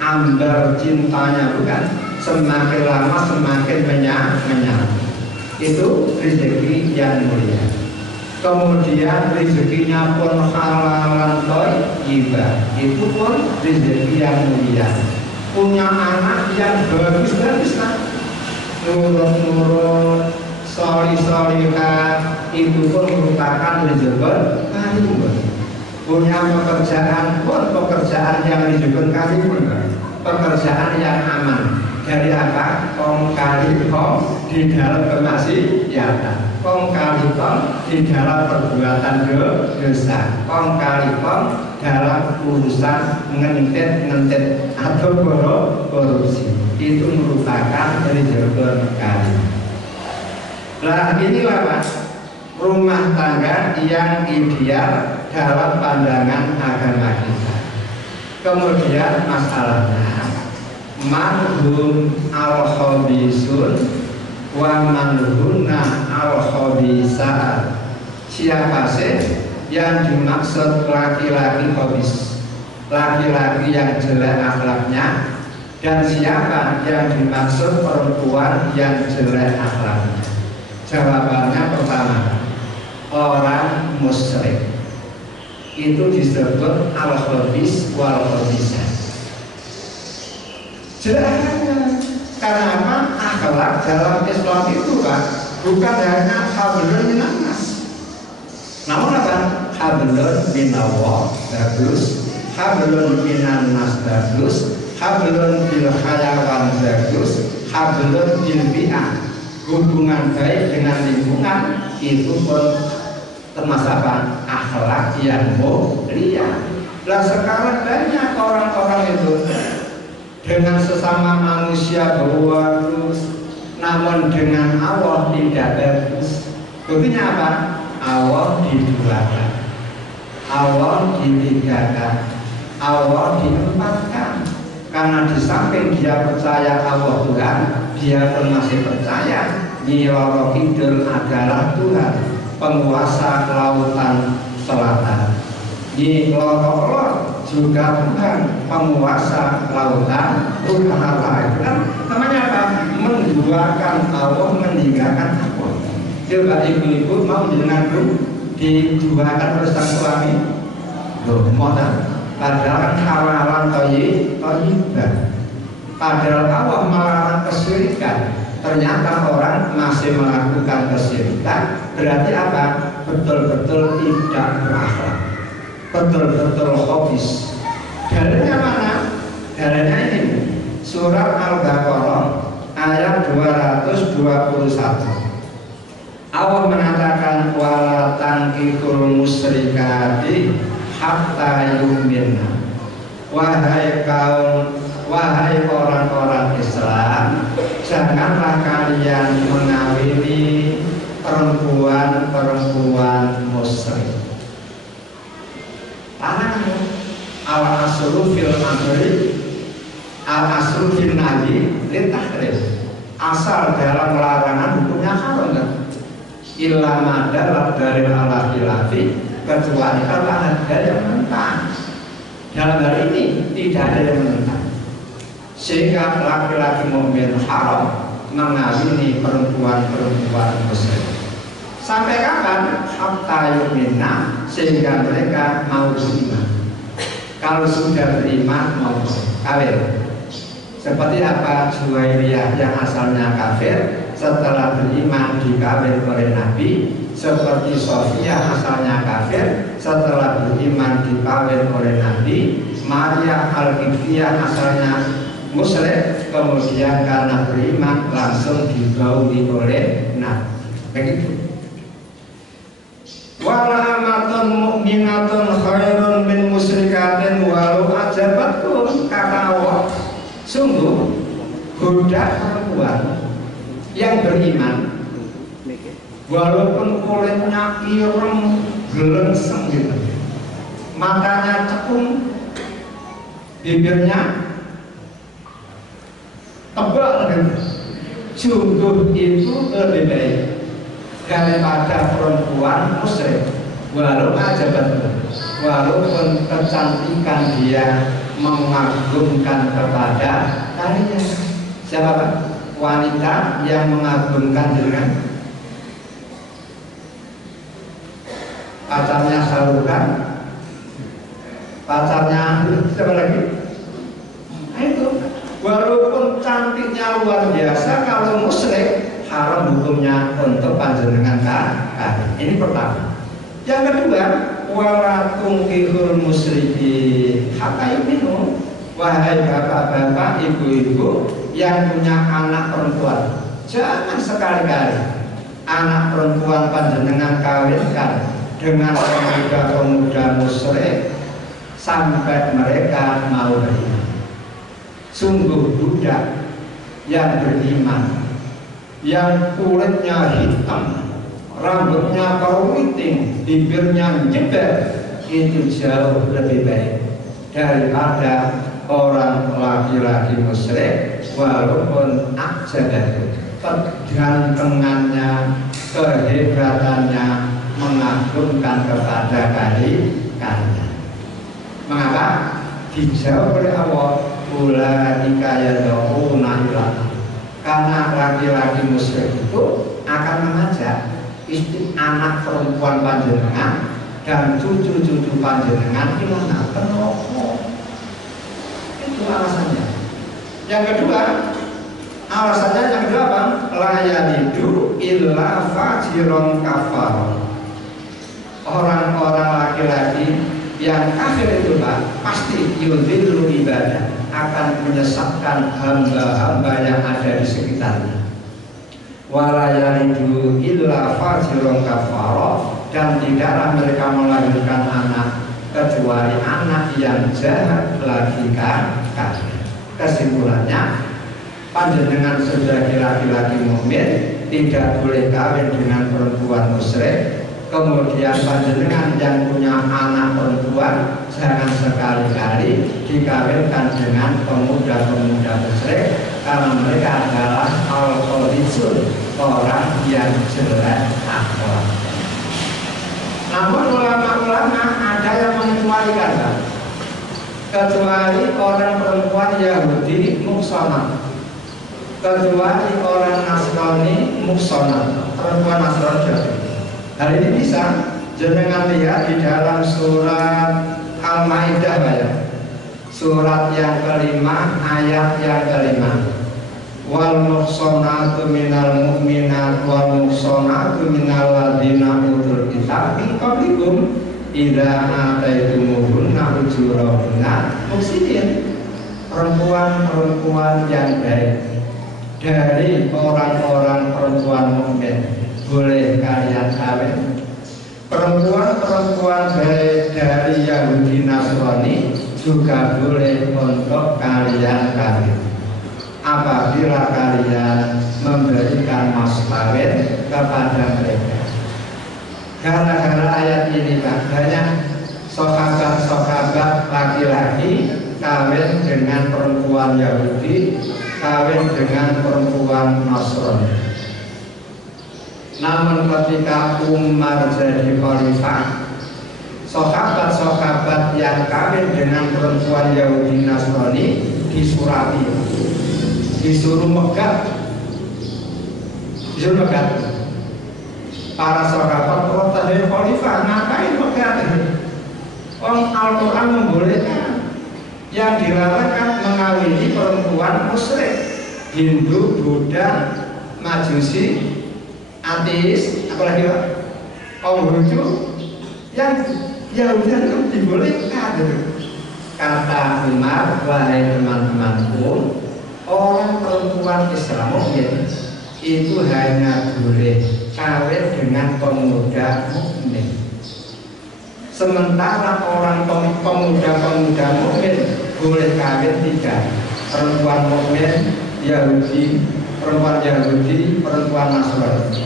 ambar cintanya, bukan. Semakin lama semakin menyatu. Itu rezeki yang mulia. Kemudian rezekinya pun halalan thayyibah, itu pun rezeki yang mulia. Punya anak yang bagus-bagus, nurut-nurut, solih-solihah, itu pun merupakan rezeki karimun. Punya pekerjaan pun pekerjaan yang rezeki karimun, pekerjaan yang aman. Dari apa? Kali di dalam kemaksiatan. kong kali kong di dalam perbuatan dosa, kong kali kong dalam urusan ngentit atau korupsi. Itu merupakan eligible kali. Nah inilah Mas, rumah tangga yang ideal dalam pandangan agama kita. Kemudian masalahnya manhum al-khabisun wa manhuna al-khabisat. Siapa sih yang dimaksud laki-laki khabis, laki-laki yang jelek akhlaknya, dan siapa yang dimaksud perempuan yang jelek akhlaknya? Jawabannya pertama, orang musyrik itu disebut al-khabis wal-khabisat. Jeleknya karena apa? Akhlak dalam Islam itu Pak, bukan hanya hablun minan nas, namun apa? Hablun minallah bagus, hablun minan nas bagus, hablun bil hayawan bagus, hablun bil bi'ah. Hubungan baik dengan lingkungan itu pun termasuk apa? Akhlak yang mulia. Nah sekarang banyak orang-orang itu dengan sesama manusia bagus, namun dengan Allah tidak bagus. Buktinya apa? Allah diduakan, Allah ditigakan, Allah diempatkan. Karena di samping dia percaya Allah Tuhan, dia pun masih percaya Nyi Roro Kidul adalah Tuhan, penguasa lautan selatan. Nyi Roro juga Tuhan, penguasa lautan utara. Itu kan namanya apa? Menduakan Allah, meninggalkan Allah. Coba ibu-ibu mau dengan diduakan oleh sang suami, loh, mau tak? Padahal kan halalan thayyibah. Padahal Allah melarang kesyirikan. Ternyata orang masih melakukan kesyirikan. Berarti apa? Betul-betul tidak berakhlak, betul-betul khabis. Dalilnya mana? Dalilnya ini surat Al-Baqarah ayat 221. Allah mengatakan wala tankihul musyrikati hatta yu'minna. Wahai kaum, wahai orang-orang Islam, janganlah kalian mengawini perempuan-perempuan musyrik. Tanahnya al-aslu fil amri, al-aslu fil nahi litahrim. Asal dalam larangan hukumnya haram kan? Illa madalat dari ala khilafi, kecuali kalau ada yang menentang. Dalam hal ini tidak ada yang menentang, sehingga laki-laki mukmin haram mengawini perempuan-perempuan musyrik. Sampai kapan? Hatta yu'minna, sehingga mereka mau beriman. Kalau sudah beriman mau kawin. Seperti apa Juwairiyah yang asalnya kafir setelah beriman dikawin oleh Nabi, seperti Sofia asalnya kafir setelah beriman dikawin oleh Nabi, Maria Al-Qibtiyah asalnya musyrik kemudian karena beriman langsung digauli oleh Nabi. Begitu. Wala amatun mu'minatun khairun min musyrikatin walau ajabatkum, kata Allah. Sungguh goda perempuan yang beriman walaupun kulitnya ireng gelengseng gitu, matanya cekung, bibirnya tebal gitu, sungguh itu lebih baik daripada perempuan musyrik walau walaupun kecantikan dia mengagumkan kepada kalian. Siapa Pak? Wanita yang mengagumkan dengan pacarnya Sarukan, pacarnya siapa lagi? Nah itu walaupun cantiknya luar biasa, kalau musyrik haram hukumnya untuk panjenengan kan. Ini pertama. Yang kedua, wala tungkihul musyriki hatta yu'minu. Wahai bapak-bapak, ibu-ibu yang punya anak perempuan, jangan sekali-kali anak perempuan panjenengan kawinkan dengan pemuda-pemuda musyrik sampai mereka mau beriman. Sungguh budak yang beriman, yang kulitnya hitam, rambutnya keriting, bibirnya jebel, itu jauh lebih baik daripada orang laki-laki musyrik walaupun aksadah kegantengannya, kehebatannya mengagumkan kepada kalian. Mengapa? Dijawab oleh Allah, ulaika yad'una ila, karena laki-laki musyrik itu akan mengajak istri anak perempuan panjenengan dan cucu-cucu panjenengan gimana? Ke neraka. Itu alasannya. Yang kedua, alasannya yang kedua apa? La yalidu illa fajiron kafar. Orang-orang laki-laki yang kafir itu Pak, pasti yudhillu ibadah, akan menyesatkan hamba-hamba yang ada di sekitarnya. Wala yalidu illa fajiron kafar, dan tidaklah mereka melahirkan anak kecuali anak yang jahat lagi kafir. Kesimpulannya, panjenengan sebagai laki-laki mukmin tidak boleh kawin dengan perempuan musyrik. Kemudian panjenengan yang punya anak perempuan jangan sekali-kali dikawinkan dengan pemuda-pemuda musyrik, karena mereka adalah al-qadisun, orang yang jelek akhlak. Namun ulama-ulama ada yang mengecualikan, kecuali orang perempuan Yahudi muhsanah, kecuali orang Nasrani muhsanah, perempuan Nasrani. Hal ini bisa jenengan lihat di dalam surat Al-Maidah ya, surat yang kelima ayat yang kelima. Wal muhsanatu minal mu'minat wal muhsanatu minal ladina utul kitab min qablikum idza ataitumuhunna ujurahunna muhsinin. Perempuan-perempuan yang baik dari orang-orang perempuan mukmin boleh kalian kawin. Perempuan-perempuan baik dari Yahudi Nasrani juga boleh untuk kalian kawin apabila kalian memberikan mas kawin kepada mereka. Gara-gara ayat ini banyak sahabat-sahabat laki-laki kawin dengan perempuan Yahudi, kawin dengan perempuan Nasrani. Namun ketika Umar jadi khalifah, sahabat-sahabat yang kawin dengan perempuan Yahudi Nasrani disurati, disuruh megat. Para sahabat protes, dari khalifah ngapain megat? Al-Quran membolehkan, yang dilarang kan mengawini perempuan musyrik, Hindu, Buddha, Majusi, ateis, apalagi Pak? Konghucu, yang Yahudi itu dibolehkan. Kata Umar, wahai teman-temanku, orang perempuan Islam mukmin itu hanya boleh kawin dengan pemuda mukmin. Sementara orang pemuda-pemuda mukmin boleh kawin tiga, perempuan mukmin Yahudi, perempuan Yahudi, perempuan Nasrani.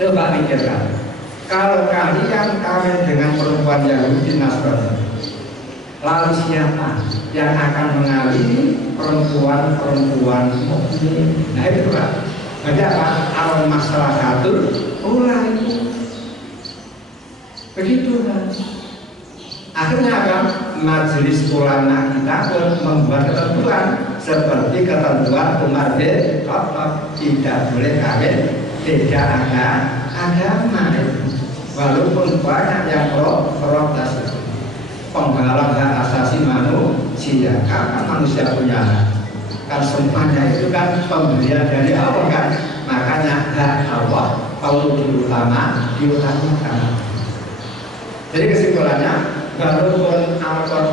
Coba pikirkan, kalau kalian kawin dengan perempuan Yahudi Nasrani, lalu siapa yang akan mengawini perempuan-perempuan mukmin? Nah itu Pak. Jadi apa? Al maslahatul ulai. Begitu kan? Akhirnya apa? Majelis ulama kita pun membuat ketentuan seperti ketentuan Umar bin Khattab, tidak boleh kawin beda agama. Walaupun banyak yang protes, penggalang hak asasi manusia, karena manusia punya hak. Kan semuanya itu kan pemberian dari Allah kan, makanya hak Allah kalau diutamakan. Jadi kesimpulannya, walaupun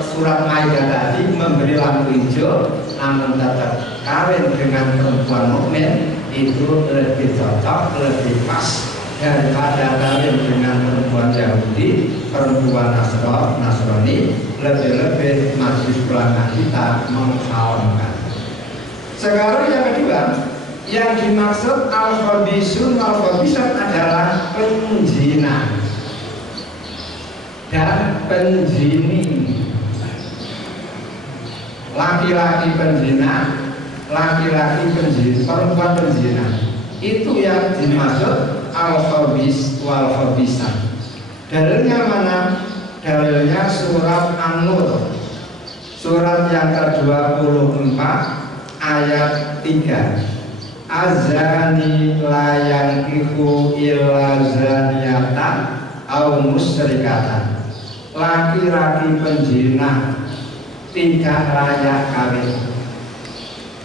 surat Maidah tadi memberi lampu hijau, namun tetap kawin dengan perempuan mukmin itu lebih cocok, lebih pas daripada kawin dengan perempuan Yahudi, perempuan Nasrani, lebih-lebih majlis ulama kita mengharamkan. Sekarang yang kedua, yang dimaksud al-khabisun wal-khabisat adalah penzina dan penzini. Laki-laki penzina, laki-laki penzina, perempuan penzina. Itu yang dimaksud al-khabis wal-khabisat. Dalilnya mana? Dalilnya surat An-Nur, surat yang ke-24 ayat 3. Azani la yankihu illa zaniyatan au musyrikatan. Laki-laki penzina tidak layak kawin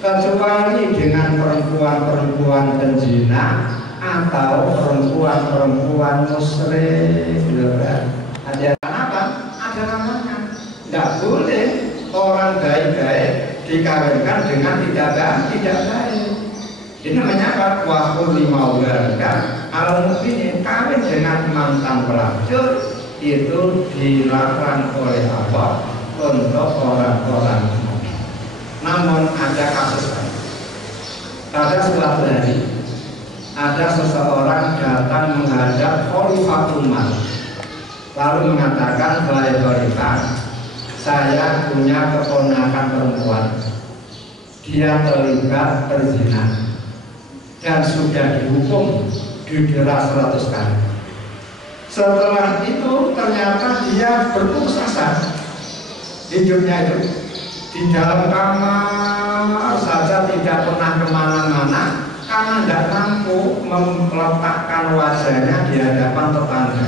kecuali dengan perempuan-perempuan penzina atau perempuan-perempuan musyrik. Ada apa? Ada namanya. Tidak boleh orang baik-baik dikawinkan dengan tidak baik. Ini namanya apa? Wahul lima ulama al-mukminin, kawin dengan mantan pelacur itu dilarang oleh Allah untuk orang-orang mukmin. Namun ada kasus lain. Pada suatu hari ada seseorang datang menghadap Khalifah Umar lalu mengatakan, "Wahai Khalifah, saya punya keponakan perempuan. Dia terlibat berzina dan sudah dihukum didera 100 kali. Setelah itu ternyata dia berputus asa. Hidupnya itu di dalam kamar saja, tidak pernah kemana-mana karena tidak mampu meletakkan wajahnya di hadapan tetangga.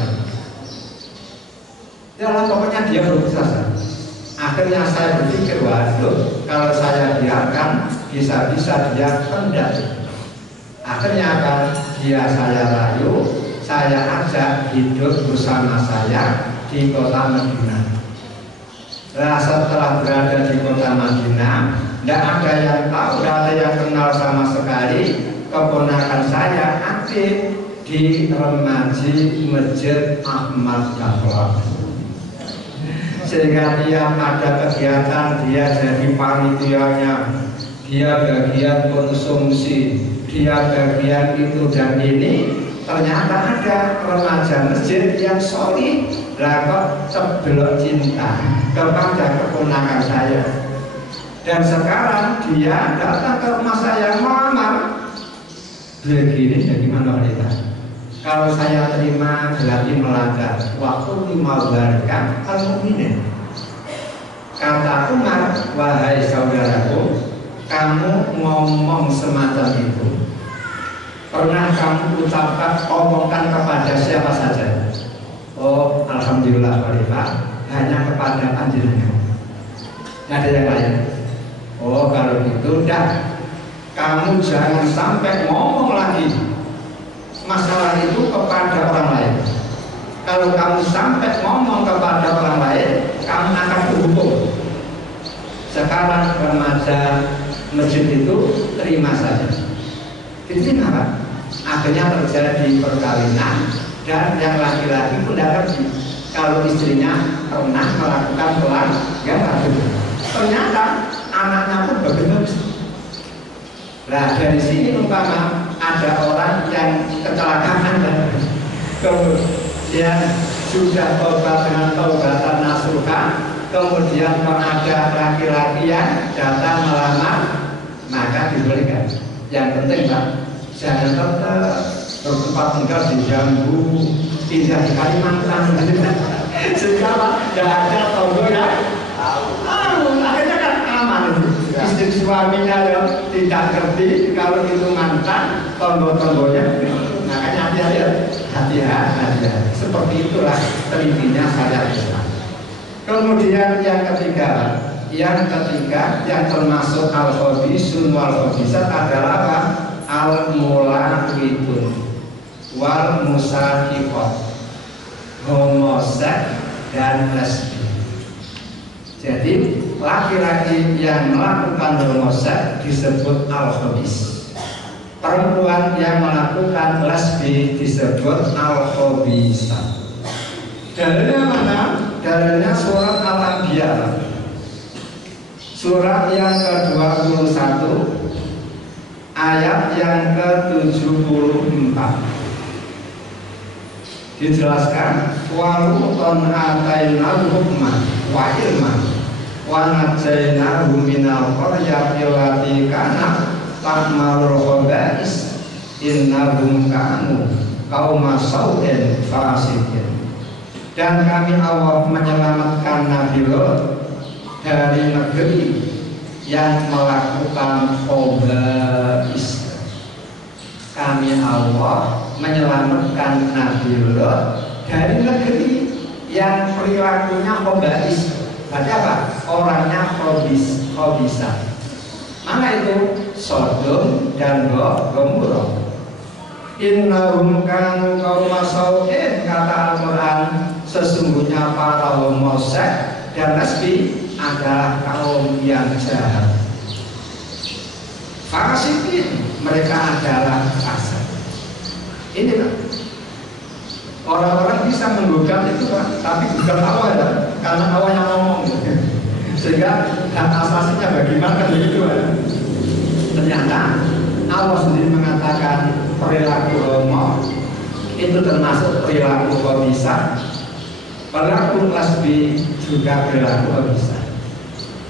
Ya, pokoknya dia berputus asa. Akhirnya saya berpikir, waduh, kalau saya biarkan bisa-bisa dia pendat. Akhirnya apa? Dia saya rayu, saya ajak hidup bersama saya di kota Madinah. Nah, setelah berada di kota Madinah, tidak ada yang tahu, tidak ada yang kenal sama sekali. Keponakan saya aktif di remaji Masjid Ahmad Dahlan. Sehingga dia ada kegiatan, dia jadi panitianya, dia bagian konsumsi, dia bagian itu dan ini. Ternyata ada remaja masjid yang solih, lah kok sebelum cinta kepada keponakan saya. Dan sekarang dia datang ke rumah saya melamar. Begini, bagaimana wanita? Kalau saya terima berarti melanggar waktu dimaubarkan al-mukminin. Kata Umar, wahai saudaraku, kamu ngomong semacam itu pernah kamu omongkan kepada siapa saja? Oh, alhamdulillah Khalifah, hanya kepada panjenengan. Tidak ada yang lain. Oh, kalau gitu dah, kamu jangan sampai ngomong lagi masalah itu kepada orang lain. Kalau kamu sampai ngomong kepada orang lain, kamu akan dihukum. Sekarang remaja masjid itu terima saja. Diterima Pak. Akhirnya terjadi perkawinan dan yang laki-laki pun tidak ngerti kalau istrinya pernah melakukan pelanggaran. Ternyata anaknya pun bagus. Nah, dari sini umpama ada orang yang kecelakaan dan kemudian sudah tobat dengan taubatan nasuha, kemudian ada laki-laki yang datang melamar, maka dibolehkan. Yang penting Pak, jangan tetap bertempat tinggal di Jambu, pindah di Kalimantan, sehingga tidak ada tonggo ya. Akhirnya kan aman itu. Istri suaminya ya tidak ngerti kalau itu mantan, tonggo-tonggonya. Makanya hati-hati. Seperti itulah telitinya syariat Islam. Kemudian yang ketiga yang termasuk al-khabisun wal-khabisat adalah apa? Al-mulaqitun wal musaqifat, homoseks dan lesbi. Jadi laki-laki yang melakukan homoseks disebut al-khabis. Perempuan yang melakukan lesbi disebut al-khabisa. Dalilnya mana? Dalilnya surat Al-Anbiya, surat yang ke-21 ayat yang ke-74. Dijelaskan waluton atainal hukman wa ilman wa najainahu minal qaryati allati kanat ta'malul khaba'is innahum kanu qauma sau'in fasiqin. Dan kami Allah menyelamatkan Nabi Lot dari negeri yang melakukan khaba'is. Kami Allah menyelamatkan Nabi Lot dari negeri yang perilakunya khaba'is. Berarti apa? Orangnya khabisa. Mana itu? Sodom dan Gomorrah. Innahum kanu qauma sau'in, kata Al-Quran, sesungguhnya para homoseks dan lesbi adalah kaum yang jahat. Fasikin, mereka adalah fasik. Ini kan orang-orang bisa menggugat itu kan, tapi gugat Allah ya, karena Allah yang ngomong gitu. Sehingga hak asasinya bagaimana begitu kan. Ternyata Allah sendiri mengatakan perilaku homo itu termasuk perilaku khabisa, perilaku lesbi juga perilaku khabisa.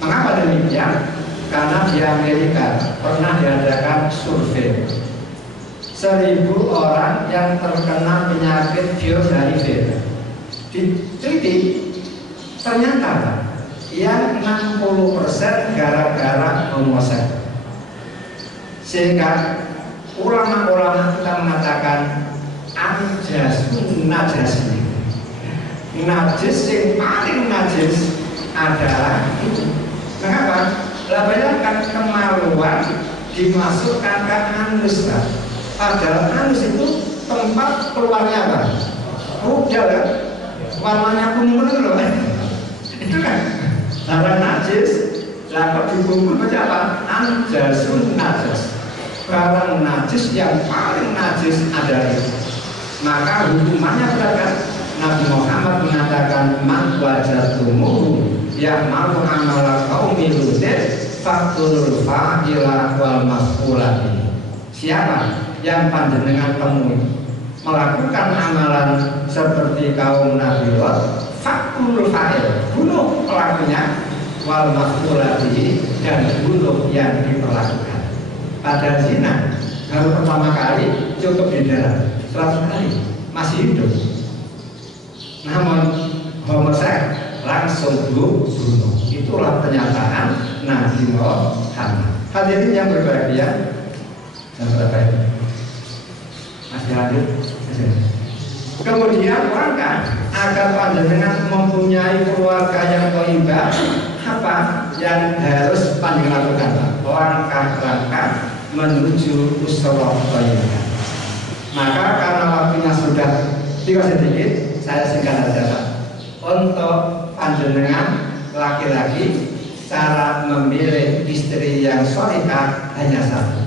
Mengapa demikian? Karena di Amerika pernah diadakan survei 1.000 orang yang terkena penyakit HIV. Diteliti, ternyata yang 60% gara-gara homoseks. Sehingga ulama-ulama kita mengatakan anjasun najis. Najis yang paling najis adalah itu. Mengapa? Bayangkan kemaluan dimasukkan ke anus kan? Padahal anus itu tempat keluarnya apa? Rudal kan? Warnanya kuning loh kan? Itu kan darah najis. Lalu dikumpul macam apa? Anjasun najis. Barang najis yang paling najis adalah itu. Maka hukumannya berapa? Nabi Muhammad mengatakan man wajadtumuhu ya'malu amala qaumi lutin faqtulul fa'ila wal maf'ulati. Siapa yang panjenengan temui melakukan amalan seperti kaum Nabi Lot, faqtulul fa'il, bunuh pelakunya, wal maf'ulati, dan bunuh yang diperlakukan. Pada zina baru pertama kali cukup di dalam 100 kali masih hidup. Namun homoseks langsung bunuh. Itulah pernyataan Nabi Muhammad. Hadirin yang berbahagia, yang berbahagia. Masih hadir? Kemudian orang agar panjenengan mempunyai keluarga yang thayyibah, apa yang harus panjenengan lakukan? Langkah-langkah menuju usrah thayyibah. Maka karena waktunya sudah tinggal sedikit, saya singkat saja Pak. Untuk panjenengan laki-laki, cara memilih istri yang sholihah hanya satu.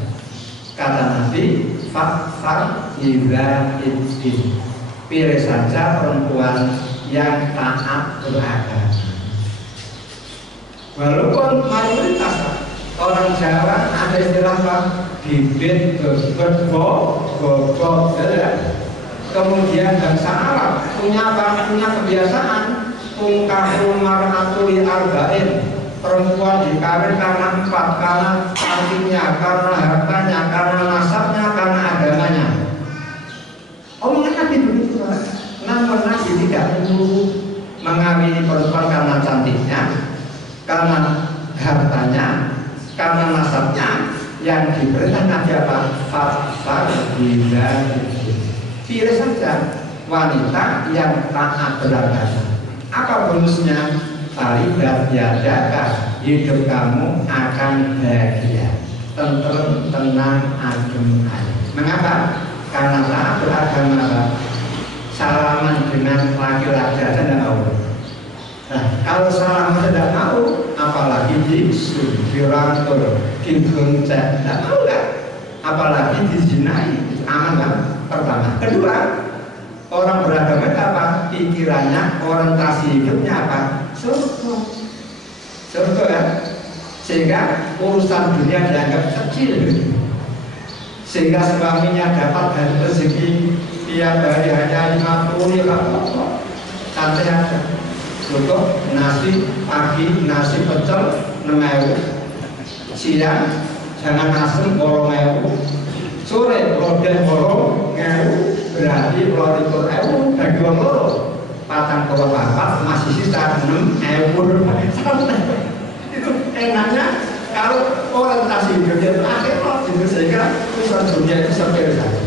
Kata Nabi, fakfar ila ibti. Pilih saja perempuan yang taat beragama. Walaupun mayoritas orang Jawa ada istilah apa? Bibit, bebet, bobot, kemudian bangsa Arab punya kebiasaan tungkahul mar'atu li arba'in, perempuan dikawin karena 4, karena cantiknya, karena hartanya, karena nasabnya, karena agamanya. Omongan Nabi begitu. Namun Nabi tidak menyuruh mengawini perempuan karena cantiknya, karena hartanya, karena nasabnya. Yang diperintah Nabi apa? Fakfar bila itu. Pilih saja wanita yang taat beragama. Apa bonusnya? Falidat yadaka, hidup kamu akan bahagia, tentrem, tenang, adem, ayem. Mengapa? Karena taat beragama, salaman dengan laki-laki aja tidak mau. Nah, kalau salah tidak mau, apalagi dirangkul, digonceng, tidak mau kan? Apalagi dizinai, aman kan? Pertama. Kedua, orang beragama itu apa? Pikirannya, orientasi hidupnya apa? Surga. Surga ya? Sehingga urusan dunia dianggap kecil. Sehingga suaminya dapat dari rezeki tiap hari hanya 50 ya apa-apa. Santai aja. Cukup nasi pagi, nasi pecel 6.000. Siang jangan asem 8.000. Sore lodeh 8.000. Berarti 20.000 bagi wong loro. 44 masih sisa 6.000. Itu enaknya kalau orientasi hidupnya itu akhirat gitu, sehingga urusan dunia itu sepele saja.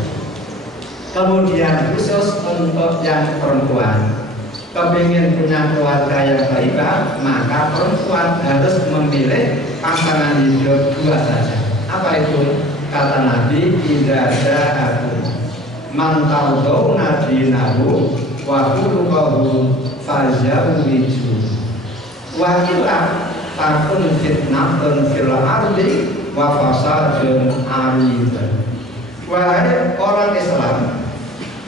Kemudian khusus untuk yang perempuan, kepingin punya keluarga yang baik, maka perempuan harus memilih pasangan hidup 2 saja. Apa itu? Kata Nabi, tidak ada aku mantau nadinahu wa khuluquhu fazawwiju wa illa takun fitnatun fil ardi wa fasadun arid. Wahai orang Islam,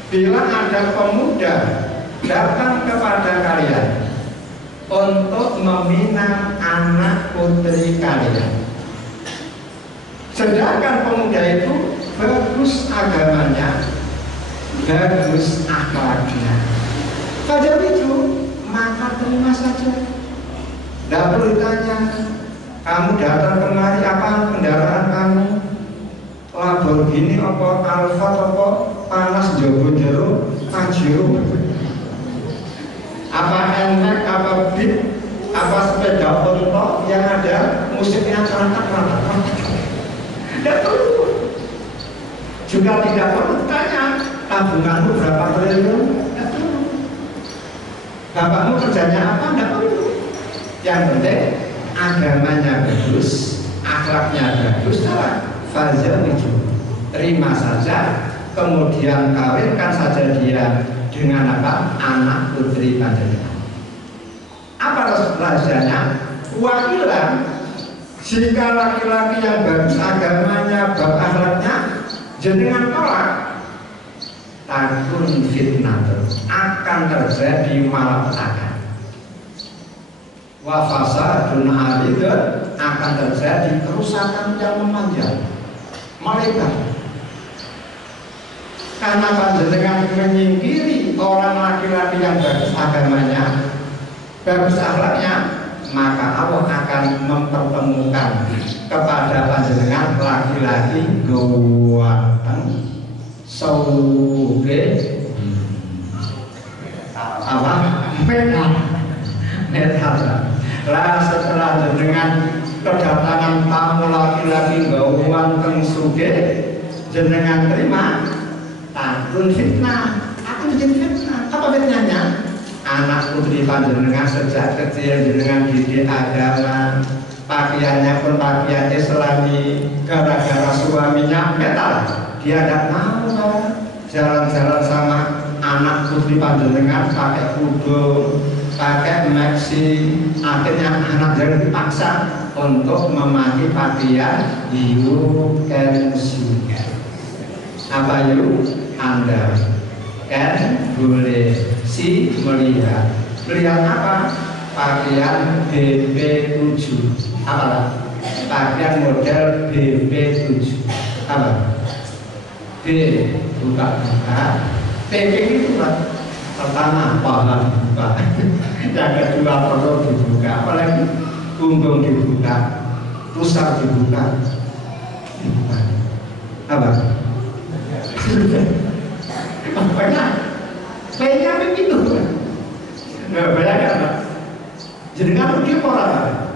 bila ada pemuda datang kepada kalian untuk meminang anak putri kalian, sedangkan pemuda itu bagus agamanya, bagus akhlaknya, fazawwiju, maka terima saja. Tidak perlu ditanya, kamu datang kemari apa kendaraan kamu? Lamborghini apa Alfa apa panas jogo-jogo Pajero, apa NMAX apa Beat apa sepeda onto yang ada musiknya terangkat. Tidak perlu. Juga tidak perlu ditanya tabunganmu berapa triliun. Tidak perlu. Bapakmu kerjanya apa? Tidak perlu. Yang penting agamanya bagus, akhlaknya bagus, fazawwiju, terima saja, kemudian kawinkan saja dia dengan apa? Anak putri panjenengan. Apa rahasianya? Wakilan, jika laki-laki yang bagus agamanya, baik akhlaknya, jenengan tolak, takun fitnah, akan terjadi malapetaka. Wa fasadun aridun, akan terjadi kerusakan yang memanjang, melebar. Karena panjenengan menyingkiri orang laki-laki yang bagus agamanya, bagus akhlaknya, maka Allah akan mempertemukan kepada panjenengan laki-laki gawatan sauge apa metal. Lah setelah jenengan kedatangan tamu laki-laki gawatan suge, jenengan terima, takun fitnah, akan menjadi fitnah. Apa fitnahnya? Anak putri panjenengan sejak kecil jenengan didik agama, pakaiannya pun pakaian Islami, gara-gara suaminya metal, dia tidak mau jalan-jalan sama anak putri panjenengan pakai kudung, pakai maxi. Akhirnya anak jangan dipaksa untuk memakai pakaian you can see. Apa you? Anda kan boleh si melihat apa? Pakaian BP7. Apa? Pakaian model BP7. Apa? B buka-buka, PP itu pertama paha dibuka, yang kedua perut dibuka, apalagi punggung dibuka, pusar dibuka, apa? Banyak, kayaknya begitu. Nggak banyak apa? Jenengan mungkin orang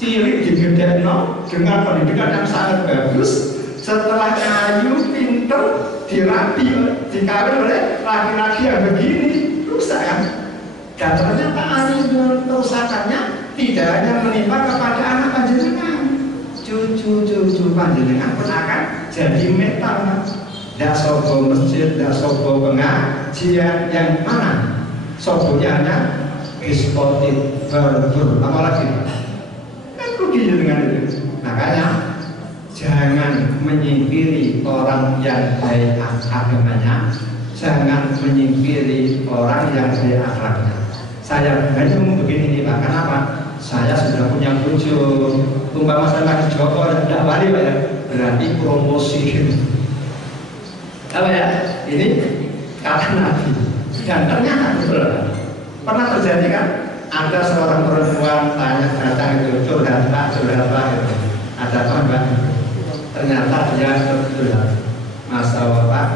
ciri digedekno dengan pendidikan yang sangat bagus. Setelah ayu, pinter, dirapi, dikawin oleh laki-laki yang begini, rusak kan? Dan ternyata kerusakannya tidak hanya menimpa kepada anak panjenengan, cucu-cucu panjenengan pun akan jadi metal kan? Tidak sobo masjid, tidak sobo pengajian, yang mana sobonya hanya despotik, berburu, apalagi kan rugi dengan itu. Makanya jangan menyingkiri orang yang baik agamanya, jangan menyingkiri orang yang baik akhlaknya. Saya hanya mau begini nih Pak, kenapa? Saya sudah punya bojo, umpama saya di Joko tidak balik Pak ya, berarti promosi. Apa ya? Ini kata Nabi. Dan ternyata betul. Pernah terjadi kan? Ada seorang perempuan datang itu curhat gitu. Ada apa Mbak? Ternyata dia curhat. Masa Bapak,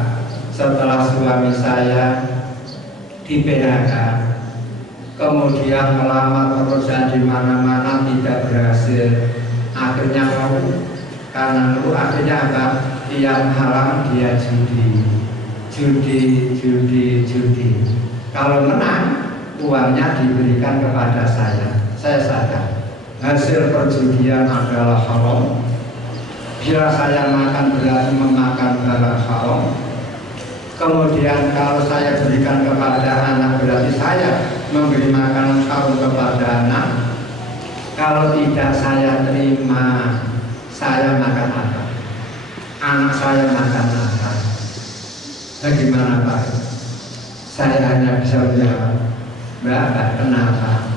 setelah suami saya di PHK, kemudian melamar pekerjaan di mana-mana tidak berhasil, akhirnya mau karena itu akhirnya apa? Tiap malam dia judi. Kalau menang, uangnya diberikan kepada saya. Saya sadar hasil perjudian adalah haram. Bila saya makan berarti memakan barang haram. Kemudian kalau saya berikan kepada anak berarti saya memberi makan haram kepada anak. Kalau tidak saya terima, saya makan apa? Anak saya makan apa? Bagaimana Pak? Saya hanya bisa menjawab, Mbak, kenapa?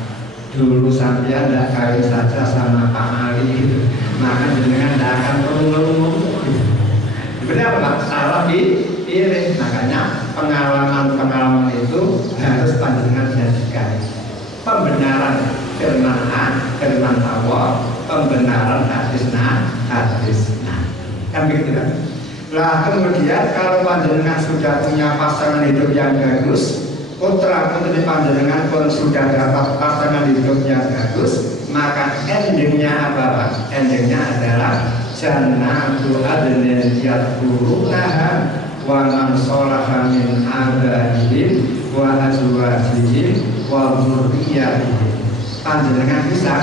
Dulu sampai tidak kawin saja sama Pak Ali gitu. Maka jenengan tidak akan perlu ngomong. Benar Pak? Salah pilih. Makanya pengalaman itu harus panjenengan jadikan pembenaran firman Allah, pembenaran hadis kan begitu kan? Lah kemudian kalau panjenengan sudah punya pasangan hidup yang bagus, putra putri panjenengan pun sudah dapat pasangan hidup yang bagus, maka endingnya apa Pak? Endingnya adalah jannatu adnin yadkhulunaha wa man sholaha min abaihim wa azwajihim wa dzurriyyatihim. Panjenengan bisa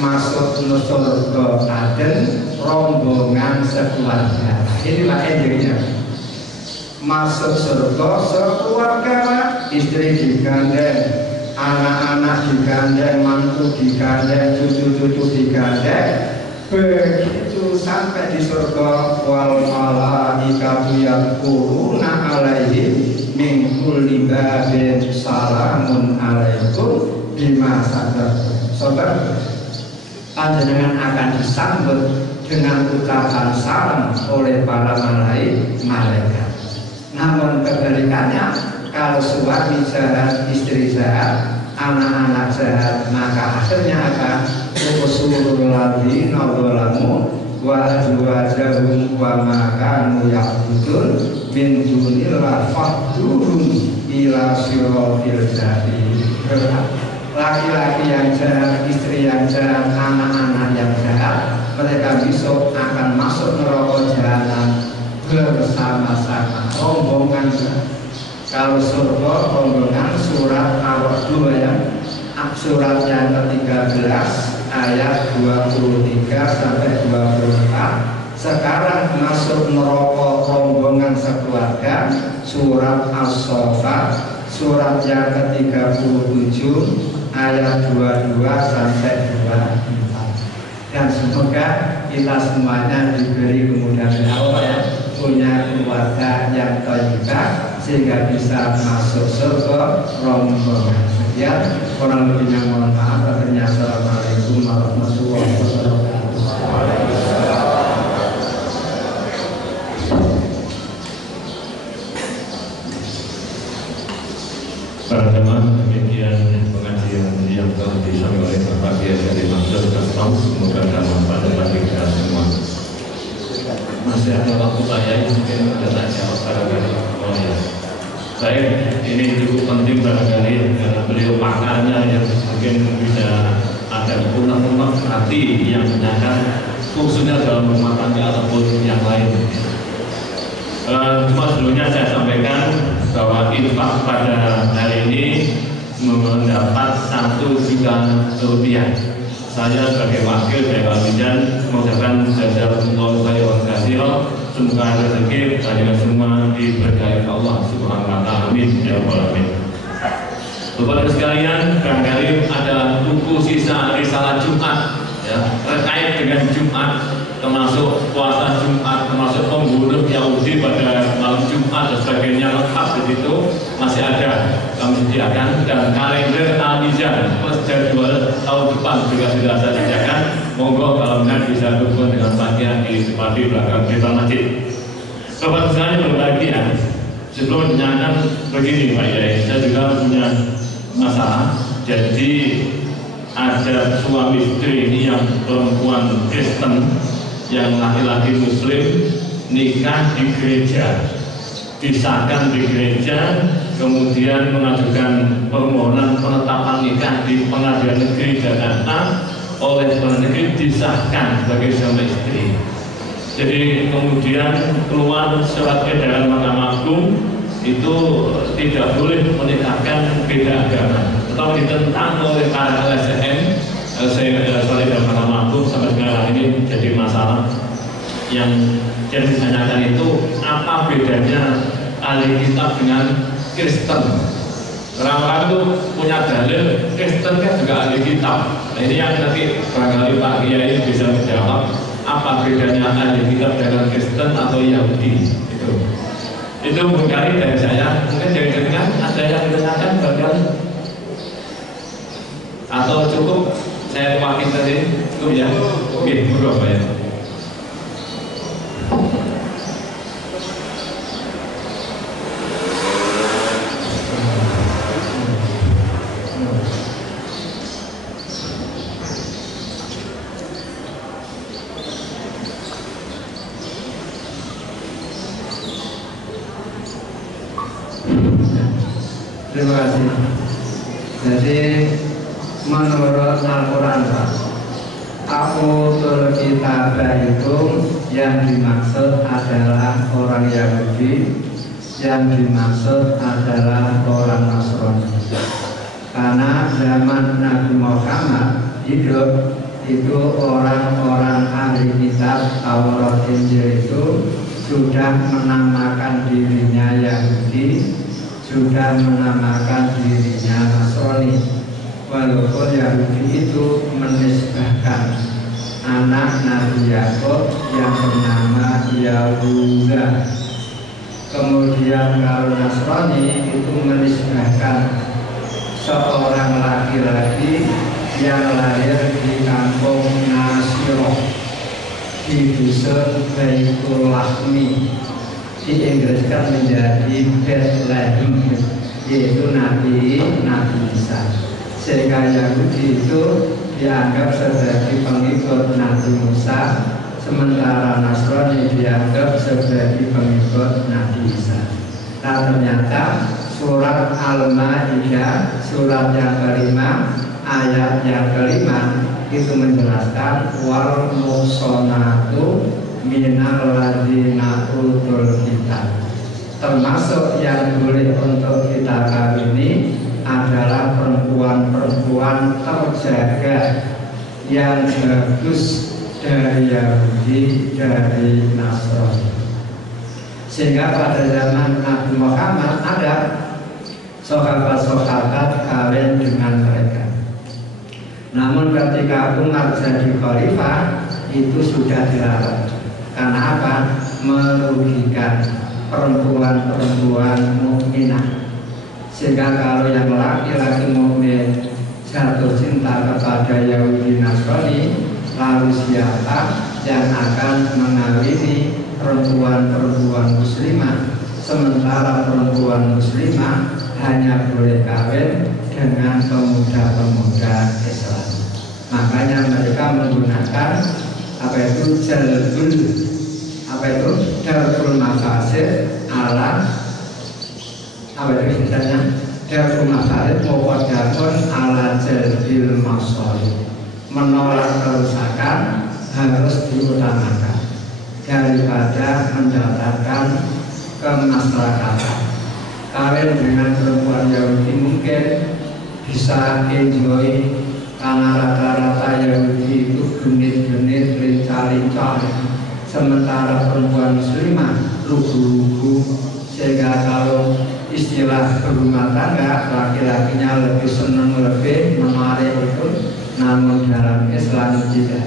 masuk surga Aden rombongan sekeluarga. Inilah endingnya. Masuk surga sekeluarga, istri digandeng, anak-anak digandeng, mantu digandeng, cucu-cucu digandeng. Begitu sampai di surga, wal malaikatu yadkhuluna alaihim min kulli babin salamun alaikum bima sabartum. Saudara, panjenengan akan disambut dengan ucapan salam oleh para malaikat. Namun kebalikannya, kalau suami jahat, istri jahat, anak-anak jahat, maka akhirnya akan usulul ladzina zalamu wa azwajuhum wa ma kanu ya'budun min dunillah fahduhum ila siratil jahim. Laki-laki yang jahat, istri yang jahat, anak-anak yang jahat, mereka besok akan masuk neraka jahanam bersama-sama, rombongan. Kalau surga rombongan, surat Al-Dua ya, surat yang ke-13 ayat 23 sampai 24. Sekarang masuk neraka rombongan sekeluarga, surat As-Saffat surat yang ke-37 ayat 22 sampai 24. Dan semoga kita semuanya diberi kemudahan Allah ya, punya keluarga yang thayyibah sehingga bisa masuk surga rombongan. Sekian, kurang lebihnya mohon maaf. Akhirnya assalamualaikum warahmatullahi wabarakatuh. Para jemaah, demikian pengajian yang telah disampaikan oleh Bapak Kiai dari Mansur Kastam. Semoga bermanfaat bagi kita semua. Masih ada waktu saya, mungkin ada tanya barangkali. Oh ya, baik, ini cukup penting barangkali karena beliau pakarnya yang mungkin bisa ada unek-unek hati yang menyangka fungsinya dalam rumah tangga ataupun yang lain. Cuma sebelumnya saya sampaikan bahwa infak pada hari ini mendapat 1 juta rupiah. Saya sebagai wakil dari Al-Mijan mengucapkan jazakumullahu khairan katsiran. Semoga rezeki kalian semua diberkahi Allah Subhanahu wa taala. Amin ya rabbal alamin. Bapak-Ibu sekalian, barangkali ada buku sisa risalah Jumat ya, terkait dengan Jumat, termasuk puasa Jumat, termasuk pembunuh Yahudi pada malam Jumat dan sebagainya, lengkap di situ masih ada kami sediakan, dan kalender Al-Mizan plus jadwal tahun depan juga sudah saya sediakan. Monggo kalau benar bisa dukung dengan bagian di seperti belakang kita masjid. Bapak sekalian berbahagia, sebelum menyanyikan begini Pak Yai, saya juga punya masalah. Jadi ada suami istri ini yang perempuan Kristen, yang laki-laki Muslim, nikah di gereja, disahkan di gereja, kemudian mengajukan permohonan penetapan nikah di Pengadilan Negeri Jakarta, oleh Pengadilan Negeri disahkan sebagai suami istri. Jadi kemudian keluar surat edaran Mahkamah Agung itu tidak boleh menikahkan beda agama, tetapi ditentang oleh para LSM. Saya soal edaran Mahkamah Agung sampai sekarang ini jadi masalah. Yang jadi ditanyakan itu apa bedanya ahli kitab dengan Kristen. Orang-orang itu punya dalil, Kristen kan juga ahli kitab. Nah ini yang nanti barangkali Pak Kiai bisa menjawab apa bedanya ahli kitab dengan Kristen atau Yahudi. Itu barangkali dari saya. Mungkin dari dengan ada yang ditanyakan barangkali, atau cukup saya wakil tadi cukup ya. Oke, berapa ya? Terima kasih. Jadi menurut Al-Quran, Aqutul Kitabah itu yang dimaksud adalah orang Yahudi, yang dimaksud adalah orang Nasrani. Karena zaman Nabi Muhammad hidup itu orang-orang ahli kitab Taurat Injil itu sudah menamakan dirinya Yahudi, sudah menamakan dirinya Nasrani. Walaupun Yahudi itu menisbahkan anak Nabi Yakub yang bernama Yahuda. Kemudian kalau Nasrani itu menisbahkan seorang laki-laki yang lahir di kampung Nasiro di dusun Baitul Lahmi, diinggriskan menjadi Bethlehem, yaitu Nabi Isa. Sehingga Yahudi itu dianggap sebagai pengikut Nabi Musa, sementara Nasrani dianggap sebagai pengikut Nabi Isa. Nah ternyata surat Al-Ma'idah, surat yang kelima, ayat yang kelima itu menjelaskan wal musonatu minal ladina utul kitab. Termasuk yang boleh untuk kita kawini adalah perempuan-perempuan terjaga yang bagus dari Yahudi, dari Nasrani. Sehingga pada zaman Nabi Muhammad ada sahabat-sahabat kawin dengan mereka. Namun ketika Umar jadi khalifah itu sudah dilarang. Karena apa? Merugikan perempuan-perempuan mukminah. Sehingga kalau yang laki-laki mukmin jatuh cinta kepada Yahudi Nasrani, lalu siapa yang akan mengawini perempuan-perempuan muslimah, sementara perempuan muslimah hanya boleh kawin dengan pemuda-pemuda Islam. Makanya mereka menggunakan darul mafasid ala misalnya darul mafasid muqaddamun ala jalbil masalih. Menolak kerusakan harus diutamakan daripada mendatangkan kemaslahatan. Kawin dengan perempuan Yahudi mungkin bisa enjoy, karena rata-rata Yahudi itu genit-genit, lincah-lincah, sementara perempuan muslimah lugu-lugu. Sehingga kalau istilah berumah tangga, laki-lakinya lebih senang, lebih menarik itu, namun dalam Islam tidak.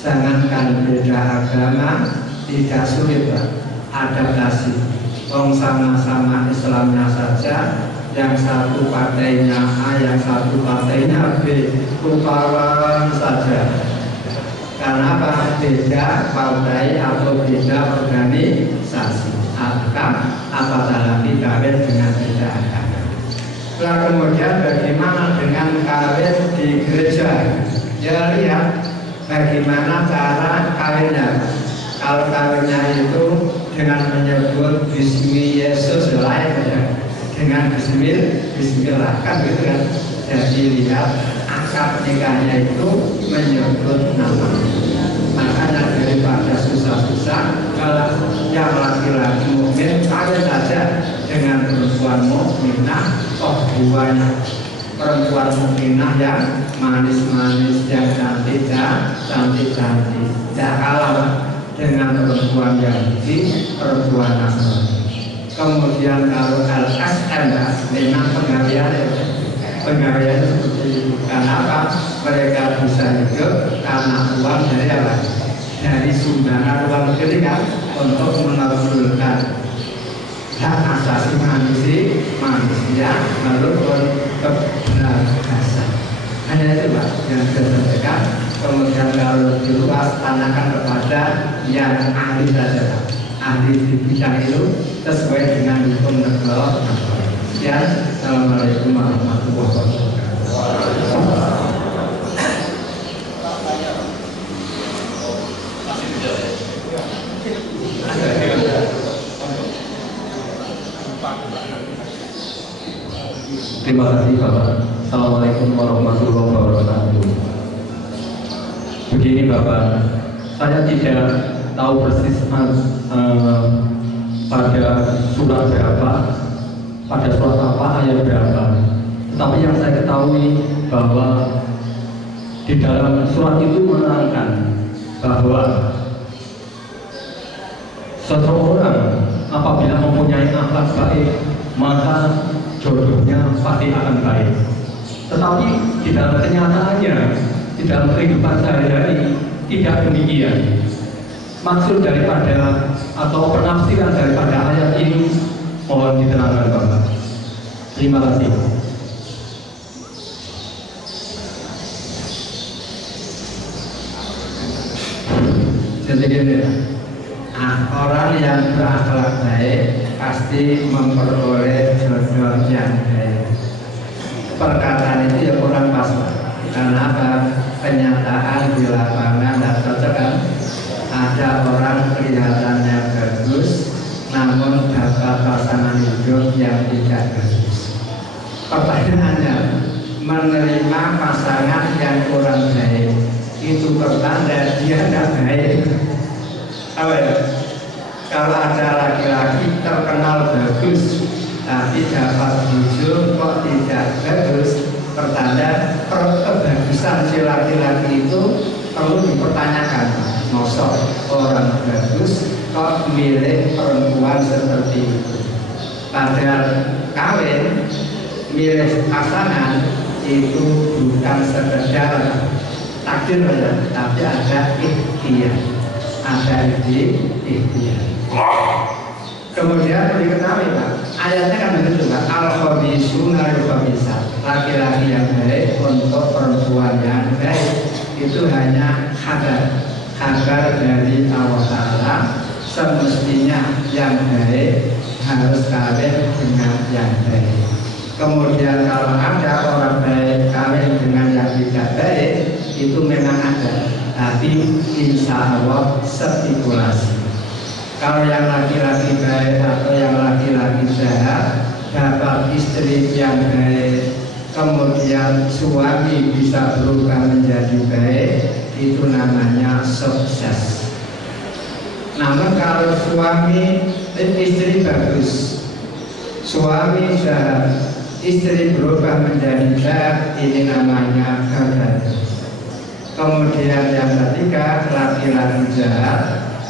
Jangankan beda agama, tidak sulit Pak, adaptasi. Sama-sama Islamnya saja, yang satu partainya A, yang satu partainya B, tukaran saja. Karena apa? Beda partai atau beda organisasi. Apatah lagi kawin dengan beda agama. Lalu kemudian bagaimana dengan kawin di gereja? Ya lihat bagaimana cara kawinnya. Kalau kawinnya itu dengan menyebut Bismi Yesus lain ya, dengan Bismillah kan gitu kan. Jadi lihat akad nikahnya itu menyebut nama. Makanya daripada susah-susah, kalau yang laki-laki mungkin kawin saja dengan perempuan mukminah, buahnya perempuan mukminah yang manis-manis, yang cantik-cantik, tidak kalah dengan perempuan Yahudi, perempuan Nasrani. Kemudian kalau LSM memang penggawean seperti itu. Karena apa? Mereka bisa hidup karena uang dari apa? Dari sumbangan uang negeri kan, untuk mengabulkan hak asasi manusia menurut kebenaran. Hanya itu Pak yang saya sampaikan. Kemudian kalau diluas tanyakan kepada yang ahli saja, ahli di bidang itu sesuai dengan hukum negara. Sekian, assalamualaikum warahmatullahi wabarakatuh. Terima kasih Bapak. Assalamualaikum warahmatullahi wabarakatuh. Begini Bapak, saya tidak tahu persis pada surat berapa, pada surat apa, ayat berapa. Tetapi yang saya ketahui bahwa di dalam surat itu menerangkan bahwa seseorang apabila mempunyai akhlak baik, maka jodohnya pasti akan baik. Tetapi di dalam kenyataannya, di dalam kehidupan sehari-hari tidak demikian. Maksud daripada atau penafsiran daripada ayat ini mohon diterangkan Bapak. Terima kasih. Jadi gini, orang yang berakhlak baik pasti memperoleh jodoh yang baik. Perkataan itu ya kurang pas, karena apa? Kenyataan di lapangan dan cocok kan? Ada orang kelihatannya bagus, namun dapat pasangan hidup yang tidak bagus. Pertanyaannya, menerima pasangan yang kurang baik itu pertanda dia tidak baik. Apa ya? Kalau ada laki-laki terkenal bagus tapi dapat bujur kok tidak bagus, pertanda kebagusan si laki-laki itu perlu dipertanyakan. Mosok orang bagus kok milih perempuan seperti itu. Padahal kawin milih pasangan itu bukan sekedar takdir saja, tapi ada ikhtiar, ada ikhtiar. Kemudian diketahui Pak, ayatnya kan begitu Pak, al-khabisuna lil-khabisat, laki-laki yang baik untuk perempuan yang baik itu hanya kabar dari Allah Ta'ala. Semestinya yang baik harus kawin dengan yang baik. Kemudian kalau ada orang baik kawin dengan yang tidak baik, itu memang ada, tapi insya Allah stipulasi. Kalau yang laki-laki baik atau yang laki-laki jahat dapat istri yang baik, kemudian suami bisa berubah menjadi baik, itu namanya sukses. Namun kalau istri bagus, suami jahat, istri berubah menjadi jahat, ini namanya gagal. Kemudian yang ketiga, laki-laki jahat,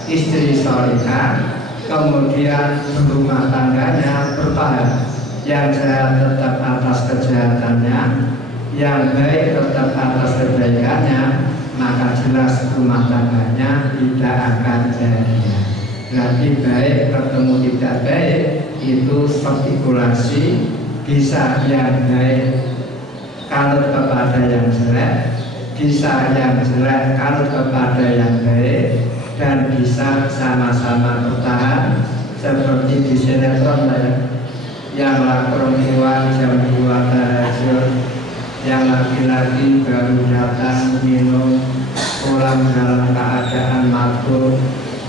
istri salihah, kemudian rumah tangganya bertahan, yang jahat tetap atas kejahatannya, yang baik tetap atas kebaikannya, maka jelas rumah tangganya tidak akan bahagia. Berarti baik ketemu tidak baik itu spekulasi, bisa yang baik kalau kepada yang jelek, bisa yang jelek kalau kepada yang baik, dan bisa sama-sama bertahan seperti di sinetron yang perempuan jam 2 tahajud, yang laki-laki baru datang minum, pulang dalam keadaan mabuk,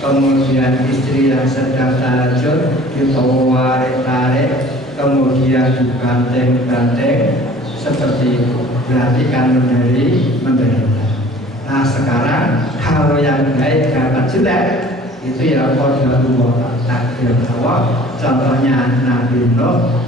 kemudian istri yang sedang tahajud ditarik-tarik, kemudian dibanting-banting, seperti itu. Berarti kan menderita. Nah sekarang kalau yang baik dapat jelek, itu ya qadarullah, takdir Allah. Contohnya Nabi Nuh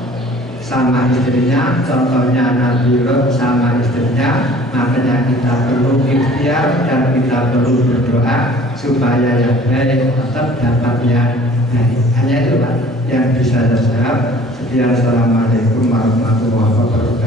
sama istrinya, contohnya Nabi Lut sama istrinya. Makanya kita perlu ikhtiar dan kita perlu berdoa supaya yang baik tetap dapat yang baik. Hanya itu Pak yang bisa saya jawab. Sekian, assalamualaikum warahmatullahi wabarakatuh.